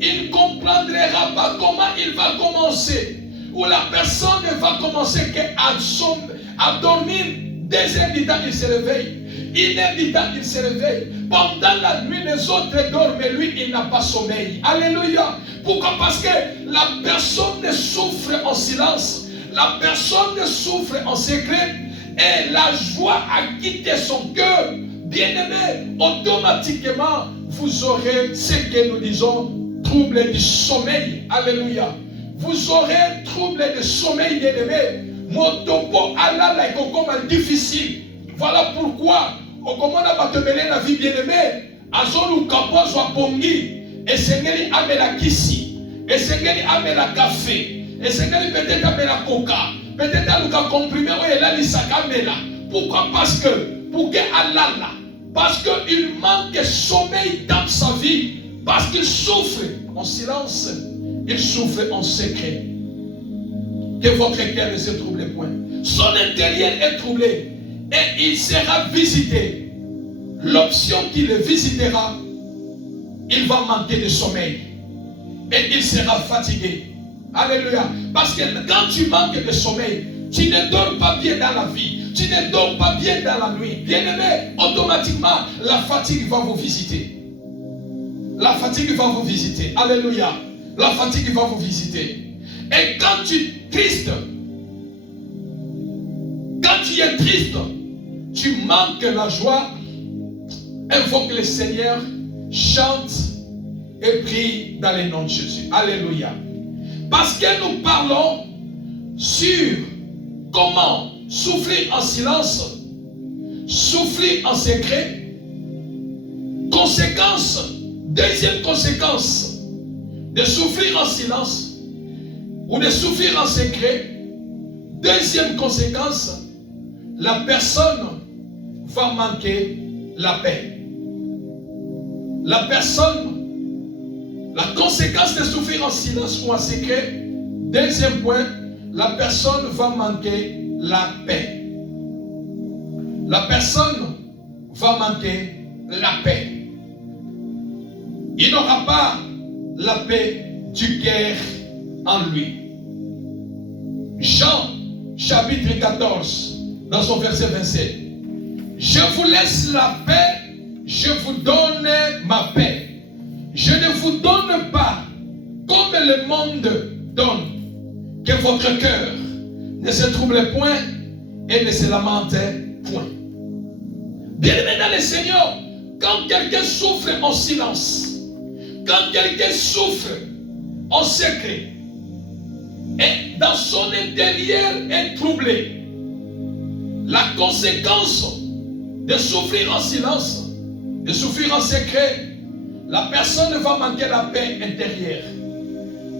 Il ne comprendra pas comment il va commencer. Ou la personne va commencer à dormir. 2 heures du temps, il se réveille. 1 heure du temps, il se réveille. Pendant la nuit, les autres dorment, mais lui, il n'a pas sommeil. Alléluia. Pourquoi? Parce que la personne souffre en silence. La personne souffre en secret. Et la joie a quitté son cœur. Bien-aimé, automatiquement, vous aurez ce que nous disons trouble du sommeil. Alléluia. Vous aurez un trouble de sommeil, bien-aimé. Motopo alala et comme difficile. Voilà pourquoi, au comment on va te mener la vie, bien-aimé. Azolu kapo soit pongi. Et Seigneur amela kisi. Et Seigneur amela café. Et Seigneur peut-être amela coca. Peut-être aluka comprimé ou elle a l'isaka amela. Pourquoi? Parce que, pour que alala. Parce qu'il manque de sommeil dans sa vie. Parce qu'il souffre en silence. Il souffre en secret. Que votre cœur ne se trouble point. Son intérieur est troublé. Et il sera visité. L'option qui le visitera, il va manquer de sommeil. Et il sera fatigué. Alléluia. Parce que quand tu manques de sommeil, tu ne dors pas bien dans la vie. Tu ne dors pas bien dans la nuit. Bien-aimé, automatiquement, la fatigue va vous visiter. La fatigue va vous visiter. Alléluia. La fatigue va vous visiter. Et quand tu es triste, tu manques la joie, invoque le Seigneur, chante et prie dans le nom de Jésus. Alléluia. Parce que nous parlons sur comment souffrir en silence, souffrir en secret. Conséquence, deuxième conséquence de souffrir en silence ou de souffrir en secret. Deuxième conséquence, la personne va manquer la paix. La conséquence de souffrir en silence ou en secret, deuxième point, la personne va manquer la paix. La personne va manquer la paix. Il n'aura pas la paix du cœur en lui. Jean, chapitre 14, dans son verset 27. Je vous laisse la paix, je vous donne ma paix. Je ne vous donne pas comme le monde donne. Que votre cœur ne se trouble point et ne se lamente point. Bien-aimé dans le Seigneur, quand quelqu'un souffre en silence, quand quelqu'un souffre en secret, et dans son intérieur est troublé, la conséquence de souffrir en silence, de souffrir en secret, la personne va manquer la paix intérieure.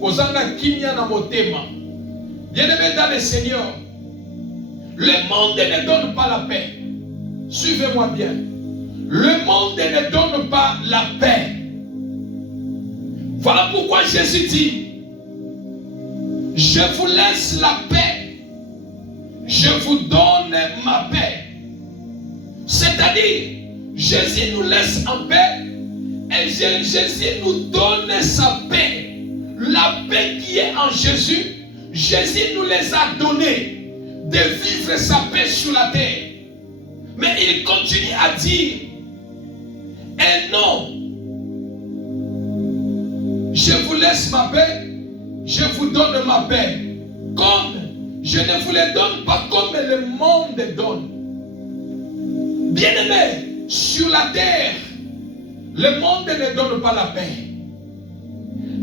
Ozanga kimia na motema. Bien-aimé dans le Seigneur, le monde ne donne pas la paix. Suivez-moi bien. Le monde ne donne pas la paix. Voilà pourquoi Jésus dit, je vous laisse la paix, je vous donne ma paix. C'est-à-dire, Jésus nous laisse en paix et Jésus nous donne sa paix. La paix qui est en Jésus, Jésus nous les a donnés de vivre sa paix sur la terre. Mais il continue à dire, et non, je vous laisse ma paix, je vous donne ma paix. Comme je ne vous les donne pas comme le monde donne. Bien-aimés, sur la terre, le monde ne donne pas la paix.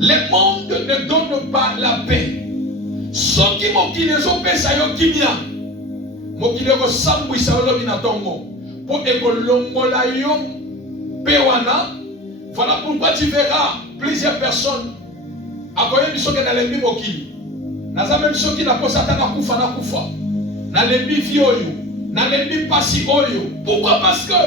Le monde ne donne pas la paix. Ce qui mokile zopesa yo kimia. Mokile ko sambwisa olobi na tongo. Pour ekolongola yo pewana. Voilà pourquoi tu verras plusieurs personnes akoye biso ke na lembi mokili. Naza même ceux qui na posa tana kufa na kufa. Na lembi vi oyo, na lembi pasi oyo. Pourquoi? Parce que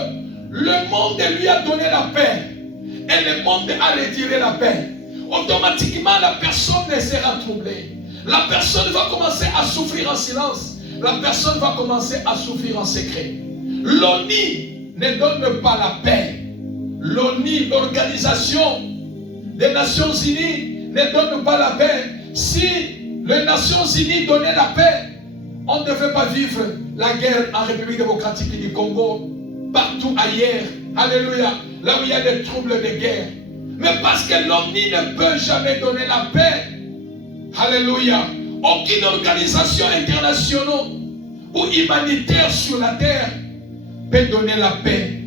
le monde lui a donné la paix et le monde a retiré la paix. Automatiquement la personne sera troublée. La personne va commencer à souffrir en silence. La personne va commencer à souffrir en secret. L'ONU ne donne pas la paix. L'ONU, l'Organisation des Nations Unies, ne donne pas la paix. Si les Nations Unies donnaient la paix, on ne devait pas vivre la guerre en République démocratique du Congo, partout ailleurs. Alléluia. Là où il y a des troubles de guerre. Mais parce que l'ONU ne peut jamais donner la paix. Alléluia. Aucune organisation internationale ou humanitaire sur la terre peut donner la paix.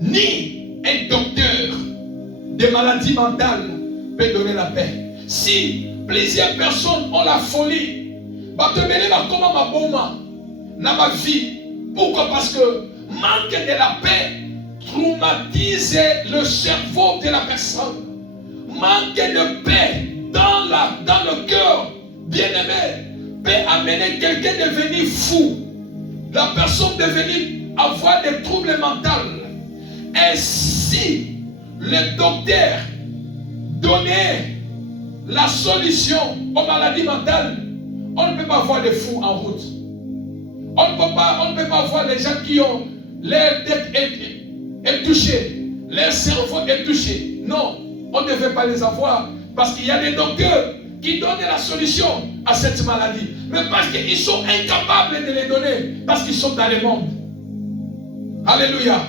Ni un docteur des maladies mentales peut donner la paix. Si plusieurs personnes ont la folie, bah te mêler comment ma bombe dans ma vie. Pourquoi? Parce que manque de la paix traumatise le cerveau de la personne. Manque de paix dans le cœur, bien-aimé, peut amener quelqu'un à devenir fou. La personne devenir avoir des troubles mentaux. Et si le docteur donnait la solution aux maladies mentales, on ne peut pas voir des fous en route. On ne peut pas voir les gens qui ont leur tête est touchée, leur cerveau est touché. Non, on ne devait pas les avoir parce qu'il y a des docteurs qui donnent la solution à cette maladie. Mais parce qu'ils sont incapables de les donner, parce qu'ils sont dans le monde. Alléluia.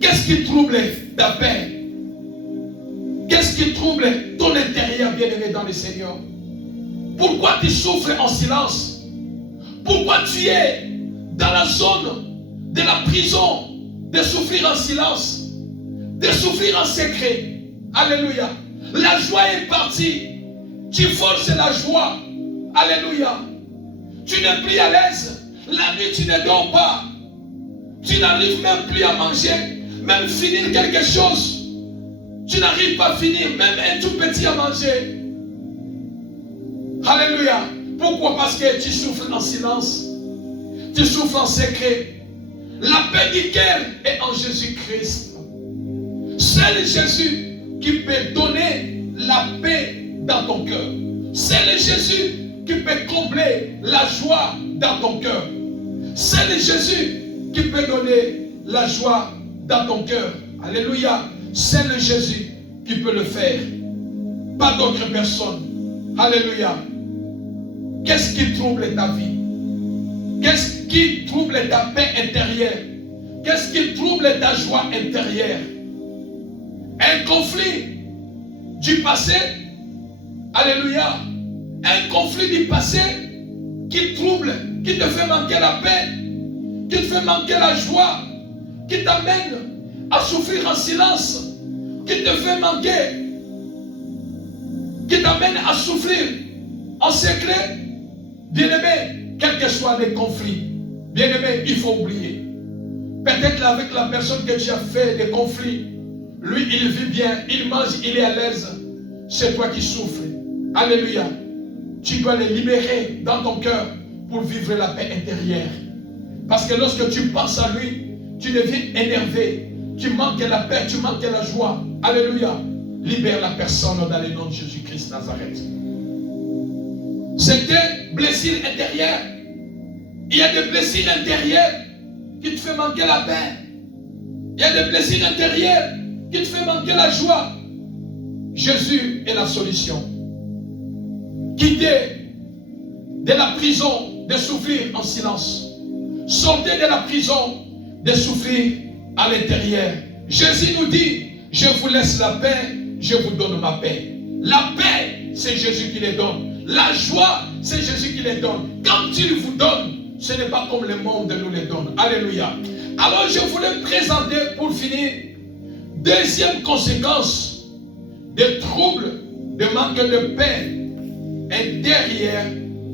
Qu'est-ce qui trouble ta paix? Qu'est-ce qui trouble ton intérieur, bien-aimé dans le Seigneur? Pourquoi tu souffres en silence? Pourquoi tu es dans la zone de la prison de souffrir en silence, de souffrir en secret? Alléluia. La joie est partie. Tu forces la joie. Alléluia. Tu n'es plus à l'aise. La nuit, tu ne dors pas. Tu n'arrives même plus à manger. Même finir quelque chose. Tu n'arrives pas à finir. Même un tout petit à manger. Alléluia. Pourquoi? Parce que tu souffres en silence. Tu souffres en secret. La paix du cœur est en Jésus-Christ. C'est Jésus qui peut donner la paix dans ton cœur. C'est le Jésus qui peut combler la joie dans ton cœur. C'est le Jésus qui peut donner la joie dans ton cœur. Alléluia. C'est le Jésus qui peut le faire. Pas d'autre personne. Alléluia. Qu'est-ce qui trouble ta vie? Qu'est-ce qui trouble ta paix intérieure? Qu'est-ce qui trouble ta joie intérieure? Un conflit du passé. Alléluia. Un conflit du passé qui trouble, qui te fait manquer la paix, qui te fait manquer la joie, qui t'amène à souffrir en silence, qui te fait manquer, qui t'amène à souffrir en secret. Bien-aimé, quels que soient les conflits, bien-aimé, il faut oublier. Peut-être avec la personne que tu as fait des conflits, lui, il vit bien, il mange, il est à l'aise. C'est toi qui souffres. Alléluia. Tu dois les libérer dans ton cœur pour vivre la paix intérieure. Parce que lorsque tu penses à lui, tu deviens énervé. Tu manques la paix, tu manques la joie. Alléluia. Libère la personne dans le nom de Jésus-Christ Nazareth. C'est des blessures intérieures. Il y a des blessures intérieures qui te font manquer la paix. Il y a des blessures intérieures qui te font manquer la joie. Jésus est la solution. Quittez de la prison de souffrir en silence. Sortez de la prison de souffrir à l'intérieur. Jésus nous dit, je vous laisse la paix, je vous donne ma paix. La paix, c'est Jésus qui les donne. La joie, c'est Jésus qui les donne. Quand il vous donne, ce n'est pas comme le monde nous les donne. Alléluia. Alors je voulais présenter pour finir deuxième conséquence des troubles, de manque de paix intérieure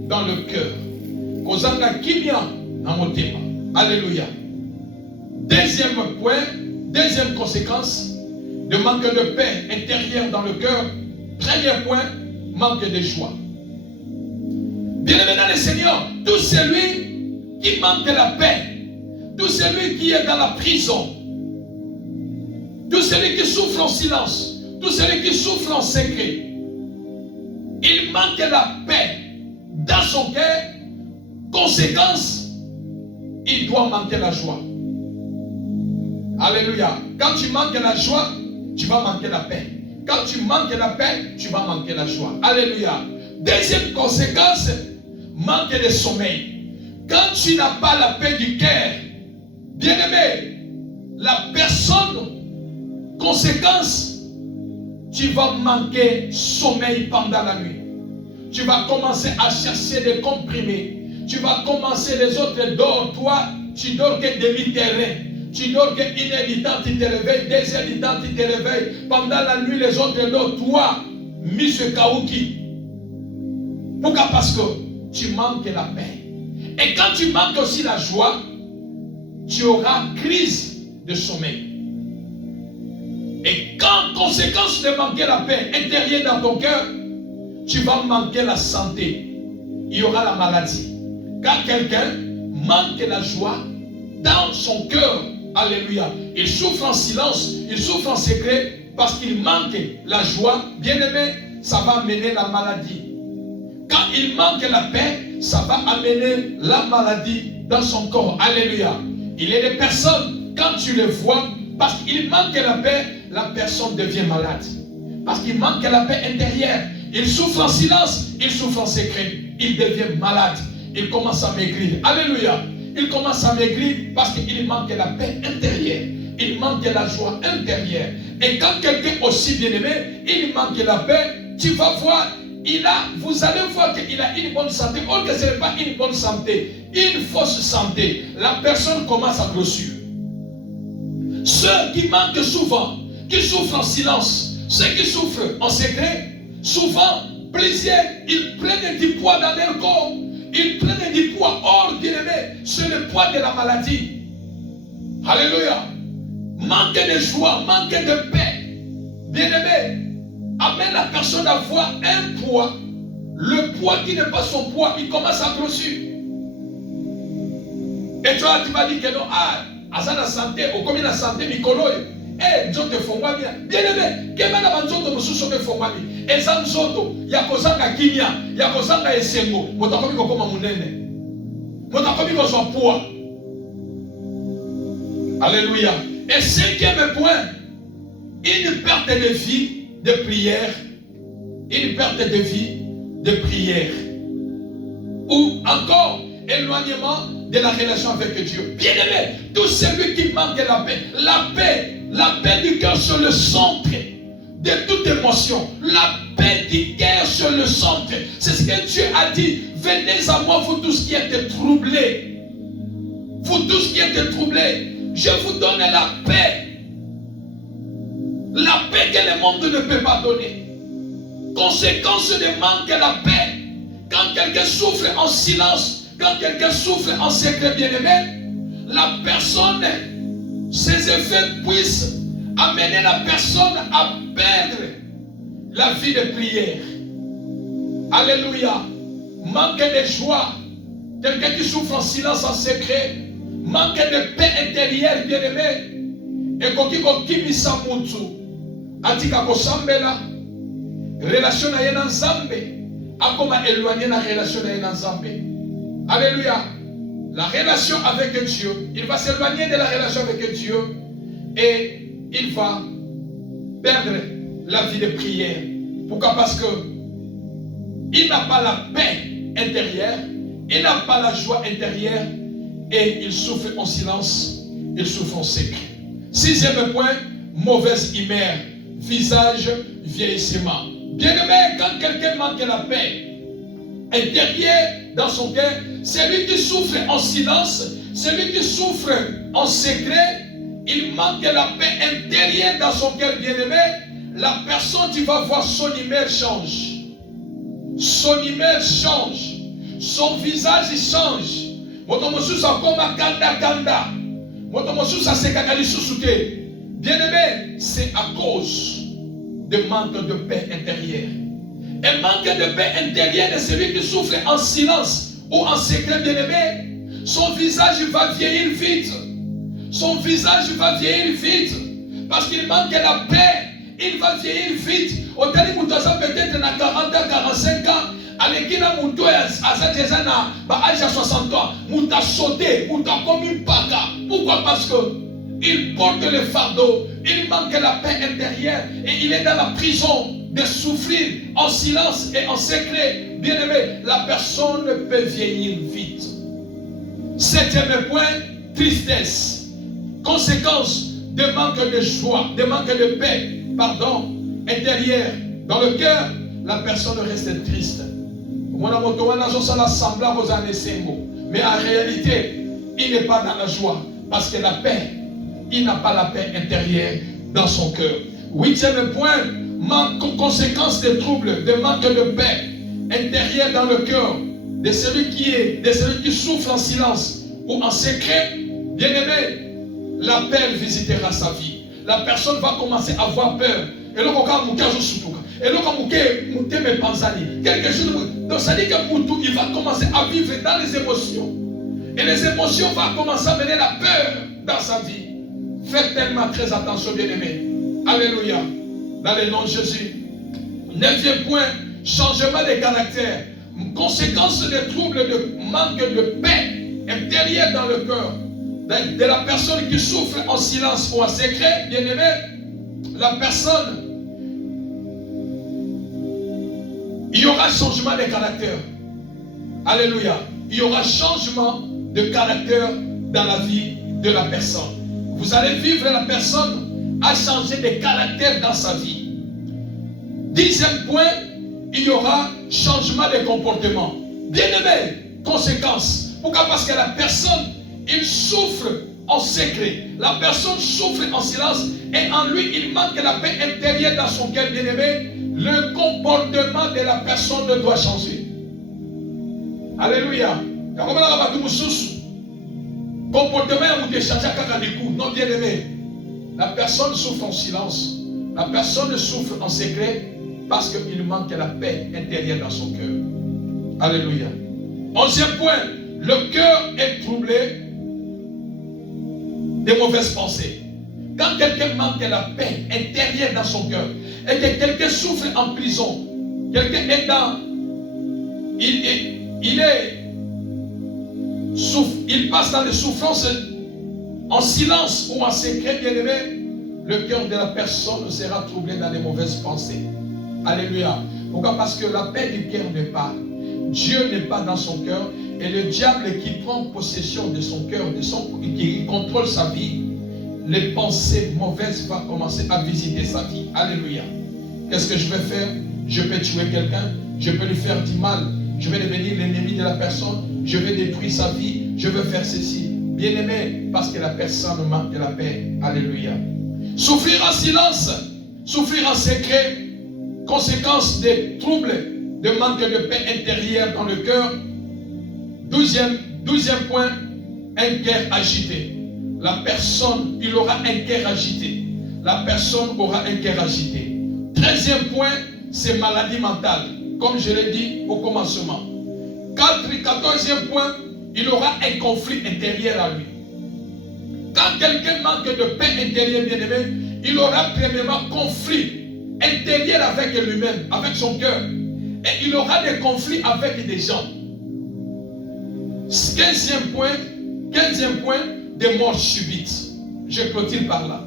dans le cœur. Kozanga kimia na motema. Alléluia. Deuxième point, deuxième conséquence de manque de paix intérieure dans le cœur. Premier point, manque de joie. Bien-aimé dans le Seigneur, tout celui qui manque de la paix, tout celui qui est dans la prison, tout celui qui souffre en silence, tout celui qui souffre en secret, il manque la paix dans son cœur. Conséquence, il doit manquer la joie. Alléluia. Quand tu manques la joie, tu vas manquer la paix. Quand tu manques la paix, tu vas manquer la joie. Alléluia. Deuxième conséquence, manque de sommeil. Quand tu n'as pas la paix du cœur, bien-aimé, la personne, conséquence, tu vas manquer sommeil pendant la nuit. Tu vas commencer à chercher des comprimés. Tu vas commencer, les autres dorment. Toi, tu dors que demi-terrain. Tu dors que 1 heure du temps, tu te réveilles, 2 heures du temps, tu te réveilles. Pendant la nuit, les autres dorment. Toi, Monsieur Kaouki. Pourquoi? Parce que tu manques la paix. Et quand tu manques aussi la joie, tu auras crise de sommeil. Et quand conséquence de manquer la paix intérieure dans ton cœur, tu vas manquer la santé. Il y aura la maladie. Quand quelqu'un manque la joie dans son cœur, alléluia, il souffre en silence, il souffre en secret parce qu'il manque la joie. Bien aimé, ça va amener la maladie. Quand il manque la paix, ça va amener la maladie dans son corps. Alléluia. Il y a des personnes, quand tu les vois, parce qu'il manque la paix, la personne devient malade. Parce qu'il manque la paix intérieure. Il souffre en silence, il souffre en secret. Il devient malade. Il commence à maigrir. Alléluia. Il commence à maigrir parce qu'il manque la paix intérieure. Il manque la joie intérieure. Et quand quelqu'un aussi bien aimé, il manque la paix, tu vas voir, vous allez voir qu'il a une bonne santé. Or que ce n'est pas une bonne santé, une fausse santé. La personne commence à grossir. Ceux qui manquent souvent, qui souffrent en silence, ceux qui souffrent en secret, souvent, plaisir, ils prennent du poids dans leur corps. Ils prennent du poids hors bien-aimé. C'est le poids de la maladie. Alléluia. Manque de joie, manque de paix. Bien-aimé, amène la personne à avoir un poids. Le poids qui n'est pas son poids, il commence à grossir. Et toi, tu vas dire que non, à la santé, au combien la santé, Mikolo, nzoto efongwa bien. Bien-aimé, kema na banzoto mosusu efongwa bien. Eza nzoto ya kozanga kimia, ya kozanga esengo, motakomi kokoma munene. Motakomi kozwa poids. Alléluia. Et cinquième point, une perte de vie de prière. Une perte de vie de prière. Ou encore, éloignement de la relation avec Dieu. Bien-aimé, tout celui qui manque la paix du cœur sur le centre de toute émotion. La paix du cœur sur le centre. C'est ce que Dieu a dit. Venez à moi, vous tous qui êtes troublés. Vous tous qui êtes troublés. Je vous donne la paix. La paix que le monde ne peut pas donner. Conséquence de manque la paix. Quand quelqu'un souffre en silence, quand quelqu'un souffre en secret, bien-aimé, la personne, ses effets puissent amener la personne à perdre la vie de prière. Alléluia. Manque de joie. Quelqu'un qui souffre en silence, en secret, manque de paix intérieure, bien-aimé. Et quand kimisa mutu, atika kosambela, relation na yena nzambe, akoma éloigné na relation na yena nzambe. Alléluia. La relation avec Dieu, il va s'éloigner de la relation avec Dieu et il va perdre la vie de prière. Pourquoi? Parce que il n'a pas la paix intérieure, il n'a pas la joie intérieure et il souffre en silence, il souffre en secret. Sixième point, mauvaise humeur, visage vieillissement. Bien-aimé, quand quelqu'un manque la paix intérieure dans son cœur, celui qui souffre en silence, celui qui souffre en secret, il manque la paix intérieure dans son cœur, bien-aimé. La personne, tu vas voir, son humeur change. Son humeur change. Son visage change. Bien-aimé, c'est à cause de manque de paix intérieure. Et manque de paix intérieure de celui qui souffre en silence ou en secret, bien-aimé, son visage va vieillir vite. Son visage va vieillir vite. Parce qu'il manque la paix. Il va vieillir vite. Otali Moutasa peut-être na 40 ans, 45 ans. Alekina Moutou à 60 ans. Mouta sauté, Mouta comme une paga. Pourquoi? Parce que il porte le fardeau. Il manque la paix intérieure. Et il est dans la prison de souffrir en silence et en secret. Bien-aimé, la personne peut vieillir vite. Septième point, tristesse. Conséquence de manque de joie, de manque de paix, intérieure. Dans le cœur, la personne reste triste. Mais en réalité, il n'est pas dans la joie. Parce que la paix il n'a pas la paix intérieure dans son cœur. Huitième point, conséquence des troubles, de manque de paix intérieure dans le cœur de celui qui souffre en silence ou en secret. Bien-aimé, la peur visitera sa vie. La personne va commencer à avoir peur. Et là, quelque chose. Donc, ça dit que Moutou, il va commencer à vivre dans les émotions. Et les émotions vont commencer à mener la peur dans sa vie. Faites tellement très attention, bien-aimé. Alléluia. Dans le nom de Jésus. Neuvième point, changement de caractère. Conséquence des troubles de manque de paix intérieure dans le cœur de la personne qui souffre en silence ou en secret, bien-aimé, la personne, il y aura changement de caractère. Alléluia. Il y aura changement de caractère dans la vie de la personne. Vous allez vivre, la personne a changé de caractère dans sa vie. Dixième point, il y aura changement de comportement. Bien-aimé, conséquence. Pourquoi? Parce que la personne, il souffre en secret. La personne souffre en silence et en lui, il manque la paix intérieure dans son cœur, bien-aimé. Le comportement de la personne ne doit changer. Alléluia. Comportement est changé à non, bien-aimé. La personne souffre en silence. La personne souffre en secret parce qu'il manque la paix intérieure dans son cœur. Alléluia. Onzième point, le cœur est troublé des mauvaises pensées. Quand quelqu'un manque la paix intérieure dans son cœur et que quelqu'un souffre en prison, quelqu'un est dans, il passe dans des souffrances en silence ou en secret, bien-aimé, le cœur de la personne sera troublé dans les mauvaises pensées. Alléluia. Pourquoi? Parce que la paix du cœur n'est pas. Dieu n'est pas dans son cœur. Et le diable qui prend possession de son cœur, qui contrôle sa vie, les pensées mauvaises vont commencer à visiter sa vie. Alléluia. Qu'est-ce que je vais faire? Je peux tuer quelqu'un, je peux lui faire du mal, je vais devenir l'ennemi de la personne, je vais détruire sa vie, je vais faire ceci. Bien-aimé, parce que la personne manque de la paix. Alléluia. Souffrir en silence, souffrir en secret, conséquence des troubles, de manque de paix intérieure dans le cœur. Douzième point, un cœur agité. La personne, il aura un cœur agité. La personne aura un cœur agité. 13e point, c'est maladie mentale, comme je l'ai dit au commencement. 14e point, il aura un conflit intérieur à lui. Quand quelqu'un manque de paix intérieure, bien-aimé, il aura premièrement conflit intérieur avec lui-même, avec son cœur. Et il aura des conflits avec des gens. 15e point, des morts subites. Je clôture par là.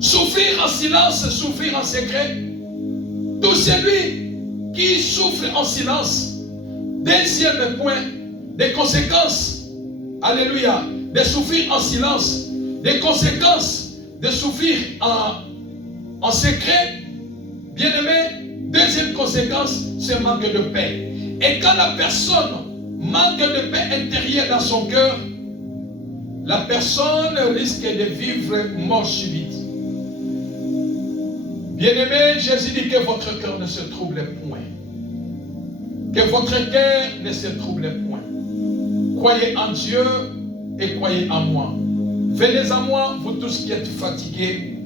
Souffrir en silence, souffrir en secret. Tout celui qui souffre en silence. Deuxième point, des conséquences. Alléluia. De souffrir en silence. Des conséquences de souffrir en secret. Bien-aimé, deuxième conséquence, c'est manque de paix. Et quand la personne manque de paix intérieure dans son cœur, la personne risque de vivre mort subite. Bien-aimé, Jésus dit que votre cœur ne se trouble point. Que votre cœur ne se trouble point. Croyez en Dieu et croyez en moi. Venez à moi, vous tous qui êtes fatigués,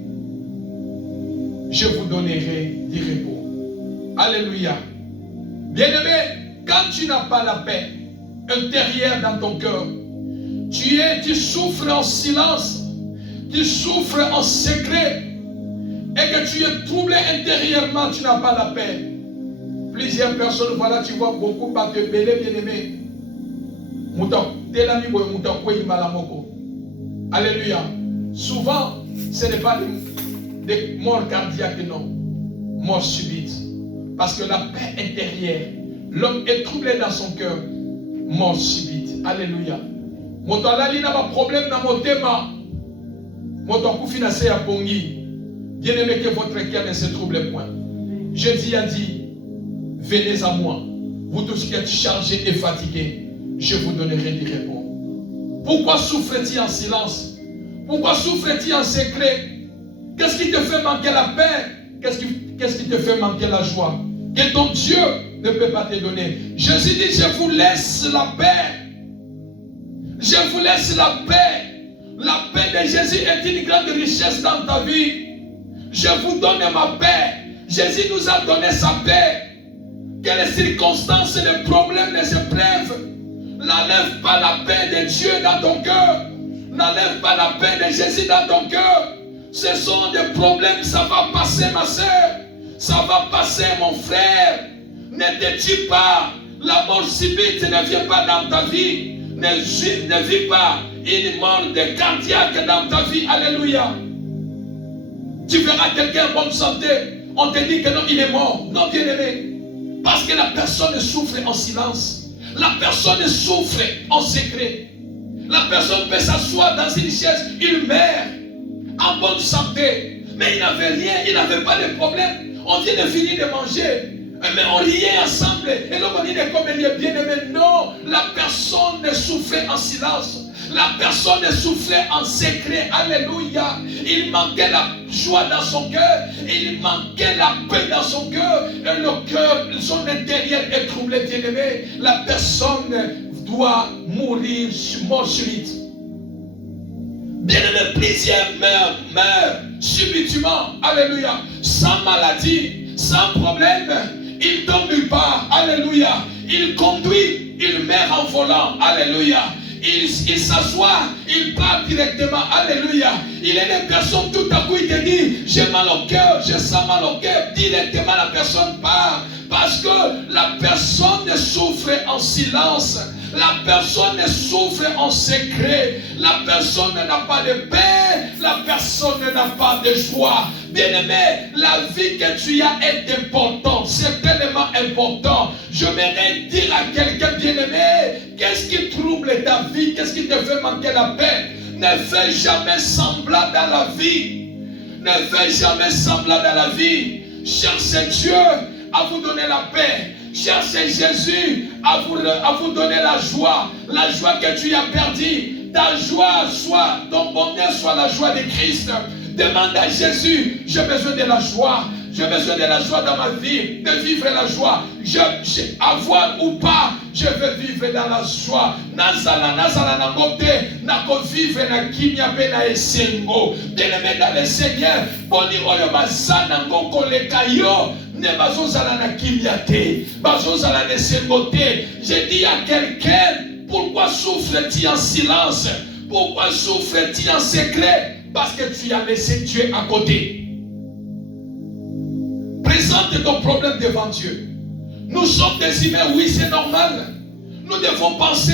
je vous donnerai du repos. Alléluia. Bien-aimé, quand tu n'as pas la paix intérieure dans ton cœur, tu souffres en silence, tu souffres en secret, et que tu es troublé intérieurement, tu n'as pas la paix. Plusieurs personnes, voilà, tu vois beaucoup par te belé, bien-aimé. Alléluia. Souvent, ce n'est pas des morts cardiaques, non. Mort subite. Parce que la paix intérieure, l'homme est troublé dans son cœur. Mort subite. Alléluia. Moto alali n'a pas problème dans mon thème. Moto koufinassé à Pongi. Bien-aimé, que votre cœur ne se trouble point. Jésus a dit, venez à moi, vous tous qui êtes chargés et fatigués, je vous donnerai du repos. Pourquoi souffre-t-il en silence? Pourquoi souffres-tu en secret? Qu'est-ce qui te fait manquer la paix? Qu'est-ce qui te fait manquer la joie? Que ton Dieu ne peut pas te donner. Jésus dit, je vous laisse la paix. Je vous laisse la paix. La paix de Jésus est une grande richesse dans ta vie. Je vous donne ma paix. Jésus nous a donné sa paix. Que les circonstances, les problèmes, les épreuves n'enlèvent pas la paix de Dieu dans ton cœur. N'enlève pas la paix de Jésus dans ton cœur. Ce sont des problèmes, ça va passer ma soeur. Ça va passer mon frère. Ne te tue pas. La mort subite ne vient pas dans ta vie. Ne vis pas une mort de cardiaque dans ta vie. Alléluia. Tu verras quelqu'un en bonne santé. On te dit que non, il est mort. Non, bien-aimé. Parce que la personne souffre en silence. La personne souffre en secret. La personne peut s'asseoir dans une chaise. Il meurt en bonne santé. Mais il n'avait rien. Il n'avait pas de problème. On vient de finir de manger. Mais on riait ensemble. Et l'homme dit comme il est bien aimé. Non, la personne souffrait en silence. La personne souffrait en secret. Alléluia. Il manquait la joie dans son cœur. Il manquait la paix dans son cœur. Et le cœur, son intérieur est troublé, bien aimé. La personne doit mourir mort subite. Bien aimé, plusieurs meurent subitement. Alléluia. Sans maladie, sans problème. Il ne tombe nulle part. Alléluia. Il conduit, il meurt en volant. Alléluia. Il s'assoit, il part directement. Alléluua. Il est des personnes, tout à coup, il te dit, j'ai mal au cœur, je sens mal au cœur. Directement, la personne part. Parce que la personne souffre en silence. La personne souffre en secret. La personne n'a pas de paix. La personne n'a pas de joie. Bien-aimé, la vie que tu as est importante. C'est tellement important. Je voudrais dire à quelqu'un, bien-aimé, qu'est-ce qui trouble ta vie? Qu'est-ce qui te fait manquer la paix? Ne fais jamais semblant dans la vie. Ne fais jamais semblant dans la vie. Cherchez Dieu à vous donner la paix. Cherchez Jésus à vous donner la joie que tu as perdue. Ta joie soit, ton bonheur soit la joie de Christ. Demande à Jésus, j'ai besoin de la joie. J'ai besoin de la joie dans ma vie, de vivre la joie. Avoir ou pas, je veux vivre dans la joie. Nazala na moté, nako vivre na kimia pe na esengo. Bien-aimé dans le Seigneur, boni oyo bazana ngoko leka yo, ne bazozala na kimia te, bazozala na esengo te. Je dis à quelqu'un, pourquoi souffres-tu en silence? Pourquoi souffres-tu en secret? Parce que tu as laissé Dieu à côté. Présente ton problème devant Dieu. Nous sommes des humains, oui, c'est normal. Nous devons penser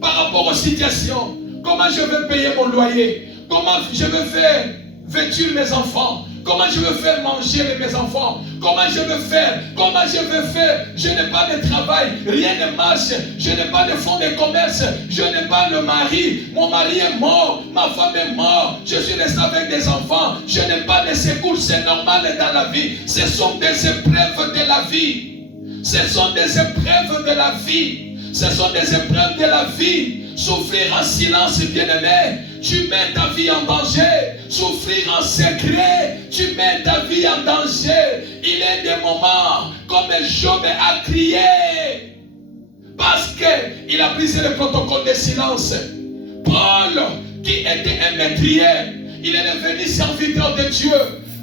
par rapport aux situations. Comment je vais payer mon loyer? Comment je vais faire vêtir mes enfants? Comment je vais faire manger mes enfants? Comment je vais faire? Comment je vais faire? Je n'ai pas de travail, rien ne marche. Je n'ai pas de fonds de commerce. Je n'ai pas de mari. Mon mari est mort. Ma femme est morte. Je suis resté avec des enfants. Je n'ai pas de secours. C'est normal dans la vie. Ce sont des épreuves de la vie. Ce sont des épreuves de la vie. Ce sont des épreuves de la vie. Souffrir en silence, bien-aimé, tu mets ta vie en danger. Souffrir en secret, tu mets ta vie en danger. Il est des moments comme Job a crié parce qu'il a brisé le protocole de silence. Paul, qui était un métrier, il est devenu serviteur de Dieu.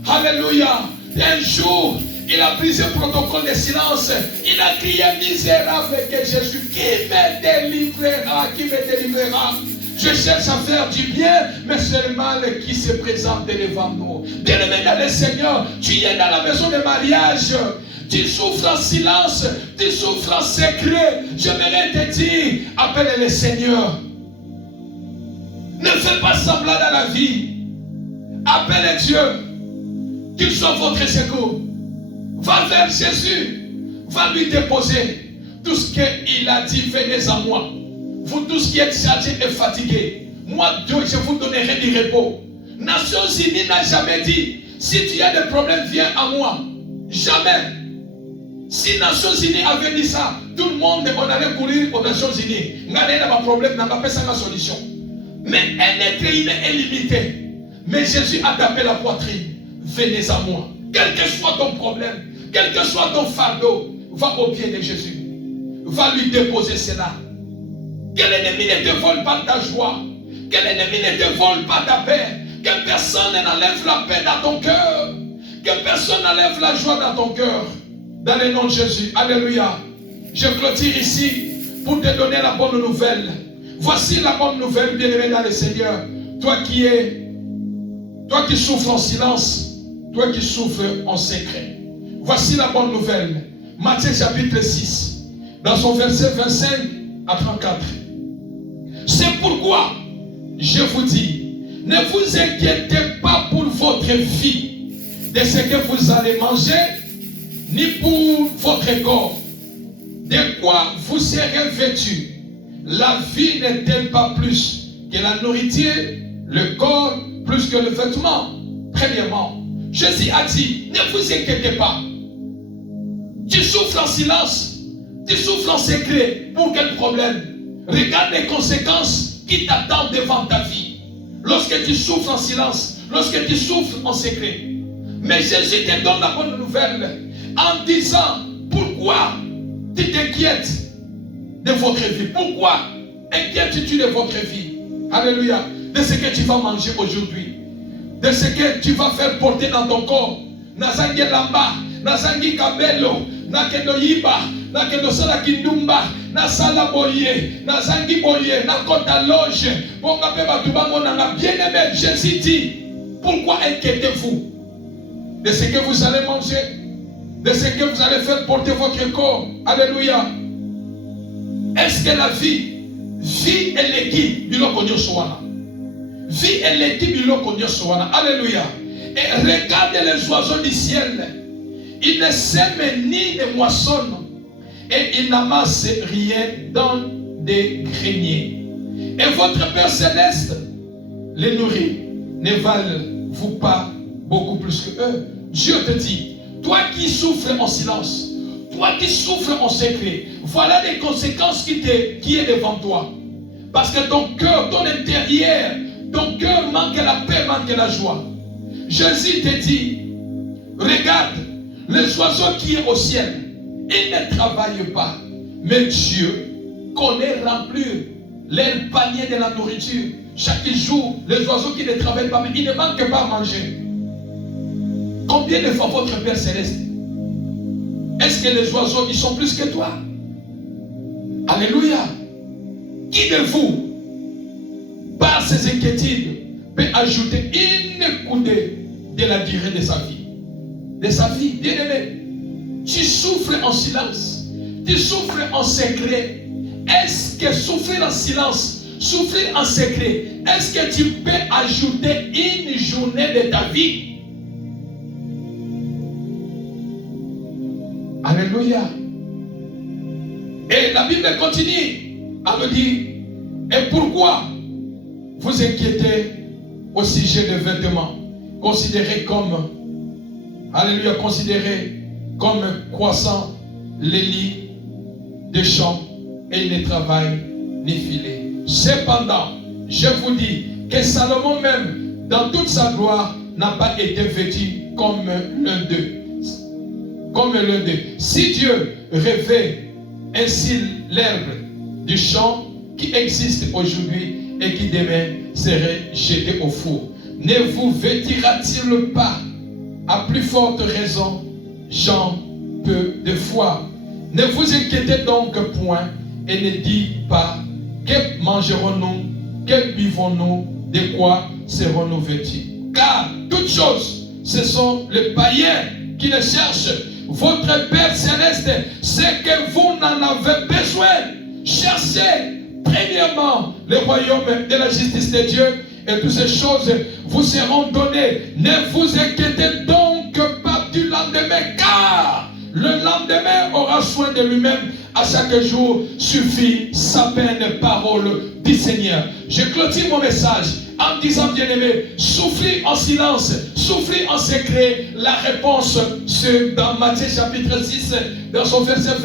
Alléluia. Un jour, il a brisé le protocole de silence. Il a crié misérable que Jésus, qui me délivrera, qui me délivrera. Je cherche à faire du bien, mais c'est le mal qui se présente devant nous. Bien-aimé dans le Seigneur, tu es dans la maison de mariage. Tu souffres en silence, tu souffres en secret. J'aimerais te dire, appelle le Seigneur. Ne fais pas semblant dans la vie. Appelle Dieu, qu'il soit votre secours. Va vers Jésus, va lui déposer tout ce qu'il a dit, venez à moi. Vous tous qui êtes chargés et fatigués, moi Dieu, je vous donnerai du repos. Nations Unies n'a jamais dit, si tu as des problèmes, viens à moi. Jamais. Si Nations Unies avait dit ça, tout le monde, on allait courir aux Nations Unies. On n'a pas de problème, on n'a pas de solution. Mais un être humain est limité. Mais Jésus a tapé la poitrine. Venez à moi. Quel que soit ton problème, quel que soit ton fardeau, va au pied de Jésus. Va lui déposer cela. Que l'ennemi ne te vole pas ta joie. Que l'ennemi ne te vole pas ta paix. Que personne n'enlève la paix dans ton cœur. Que personne n'enlève la joie dans ton cœur. Dans le nom de Jésus. Alléluia. Je clôture ici pour te donner la bonne nouvelle. Voici la bonne nouvelle, bien-aimé dans le Seigneur. Toi qui souffres en silence, toi qui souffres en secret. Voici la bonne nouvelle. Matthieu chapitre 6, dans son verset 25 à 34. C'est pourquoi je vous dis, ne vous inquiétez pas pour votre vie, de ce que vous allez manger, ni pour votre corps, de quoi vous serez vêtus. La vie n'est-elle pas plus que la nourriture, le corps plus que le vêtement? Premièrement, Jésus a dit, ne vous inquiétez pas. Tu souffres en silence, tu souffres en secret. Pour quel problème? Regarde les conséquences qui t'attendent devant ta vie. Lorsque tu souffres en silence, lorsque tu souffres en secret. Mais Jésus te donne la bonne nouvelle en disant, pourquoi tu t'inquiètes de votre vie? Pourquoi inquiètes-tu de votre vie? Alléluia. De ce que tu vas manger aujourd'hui, de ce que tu vas faire porter dans ton corps. Nazangi lamba, nazangi kabelo, nakendo yiba, nakendo sala kindumba, nasala boye, nazangi boye, nakota loge, ponga pe batubango nanga. Bien-aimé, Jésus dit, pourquoi inquiétez-vous de ce que vous allez manger, de ce que vous allez faire porter votre corps? Alléluia. Est-ce que la vie et l'équipe biloko nyosoana? Vie et l'équipe biloko nyosoana. Alléluia. Et regardez les oiseaux du ciel. Ils ne sèment ni ne moissonnent et ils n'amassent rien dans des greniers. Et votre Père Céleste les nourrit. Ne valent-vous pas beaucoup plus que eux? Dieu te dit, toi qui souffres en silence, toi qui souffres en secret, voilà les conséquences qui est devant toi. Parce que ton cœur, ton intérieur, ton cœur manque la paix, manque la joie. Jésus te dit, regarde, les oiseaux qui sont au ciel, ils ne travaillent pas. Mais Dieu connaît remplir leur panier de la nourriture. Chaque jour, les oiseaux qui ne travaillent pas, mais ils ne manquent pas à manger. Combien de fois votre Père Céleste? Est-ce que les oiseaux, ils sont plus que toi? Alléluia. Qui de vous, par ses inquiétudes, peut ajouter une coudée de la durée de sa vie? De sa vie, bien-aimé. Tu souffres en silence, tu souffres en secret. Est-ce que souffrir en silence, souffrir en secret, est-ce que tu peux ajouter une journée de ta vie? Alléluia. Et la Bible continue à me dire, et pourquoi vous inquiétez au sujet des vêtements, considérés comme, alléluia, considérés comme croissant les lits des champs, et ils ne travaillent ni filent. Cependant, je vous dis que Salomon même, dans toute sa gloire, n'a pas été vêtu comme l'un d'eux. Comme l'un d'eux. Si Dieu revêt ainsi l'herbe du champ qui existe aujourd'hui et qui demain serait jeté au four, ne vous vêtira-t-il pas à plus forte raison, gens peu de foi? Ne vous inquiétez donc point et ne dites pas, que mangerons-nous, que buvons-nous, de quoi serons-nous vêtus? Car toutes choses, ce sont les païens qui les cherchent. Votre Père Céleste, c'est que vous n'en avez besoin. Cherchez premièrement le royaume de la justice de Dieu et toutes ces choses vous seront données. Ne vous inquiétez donc pas du lendemain, car le lendemain aura soin de lui-même. À chaque jour suffit sa peine, parole du Seigneur. Je clôture mon message en disant, bien-aimé, souffrir en silence, souffrir en secret. La réponse, c'est dans Matthieu chapitre 6, dans son verset 20.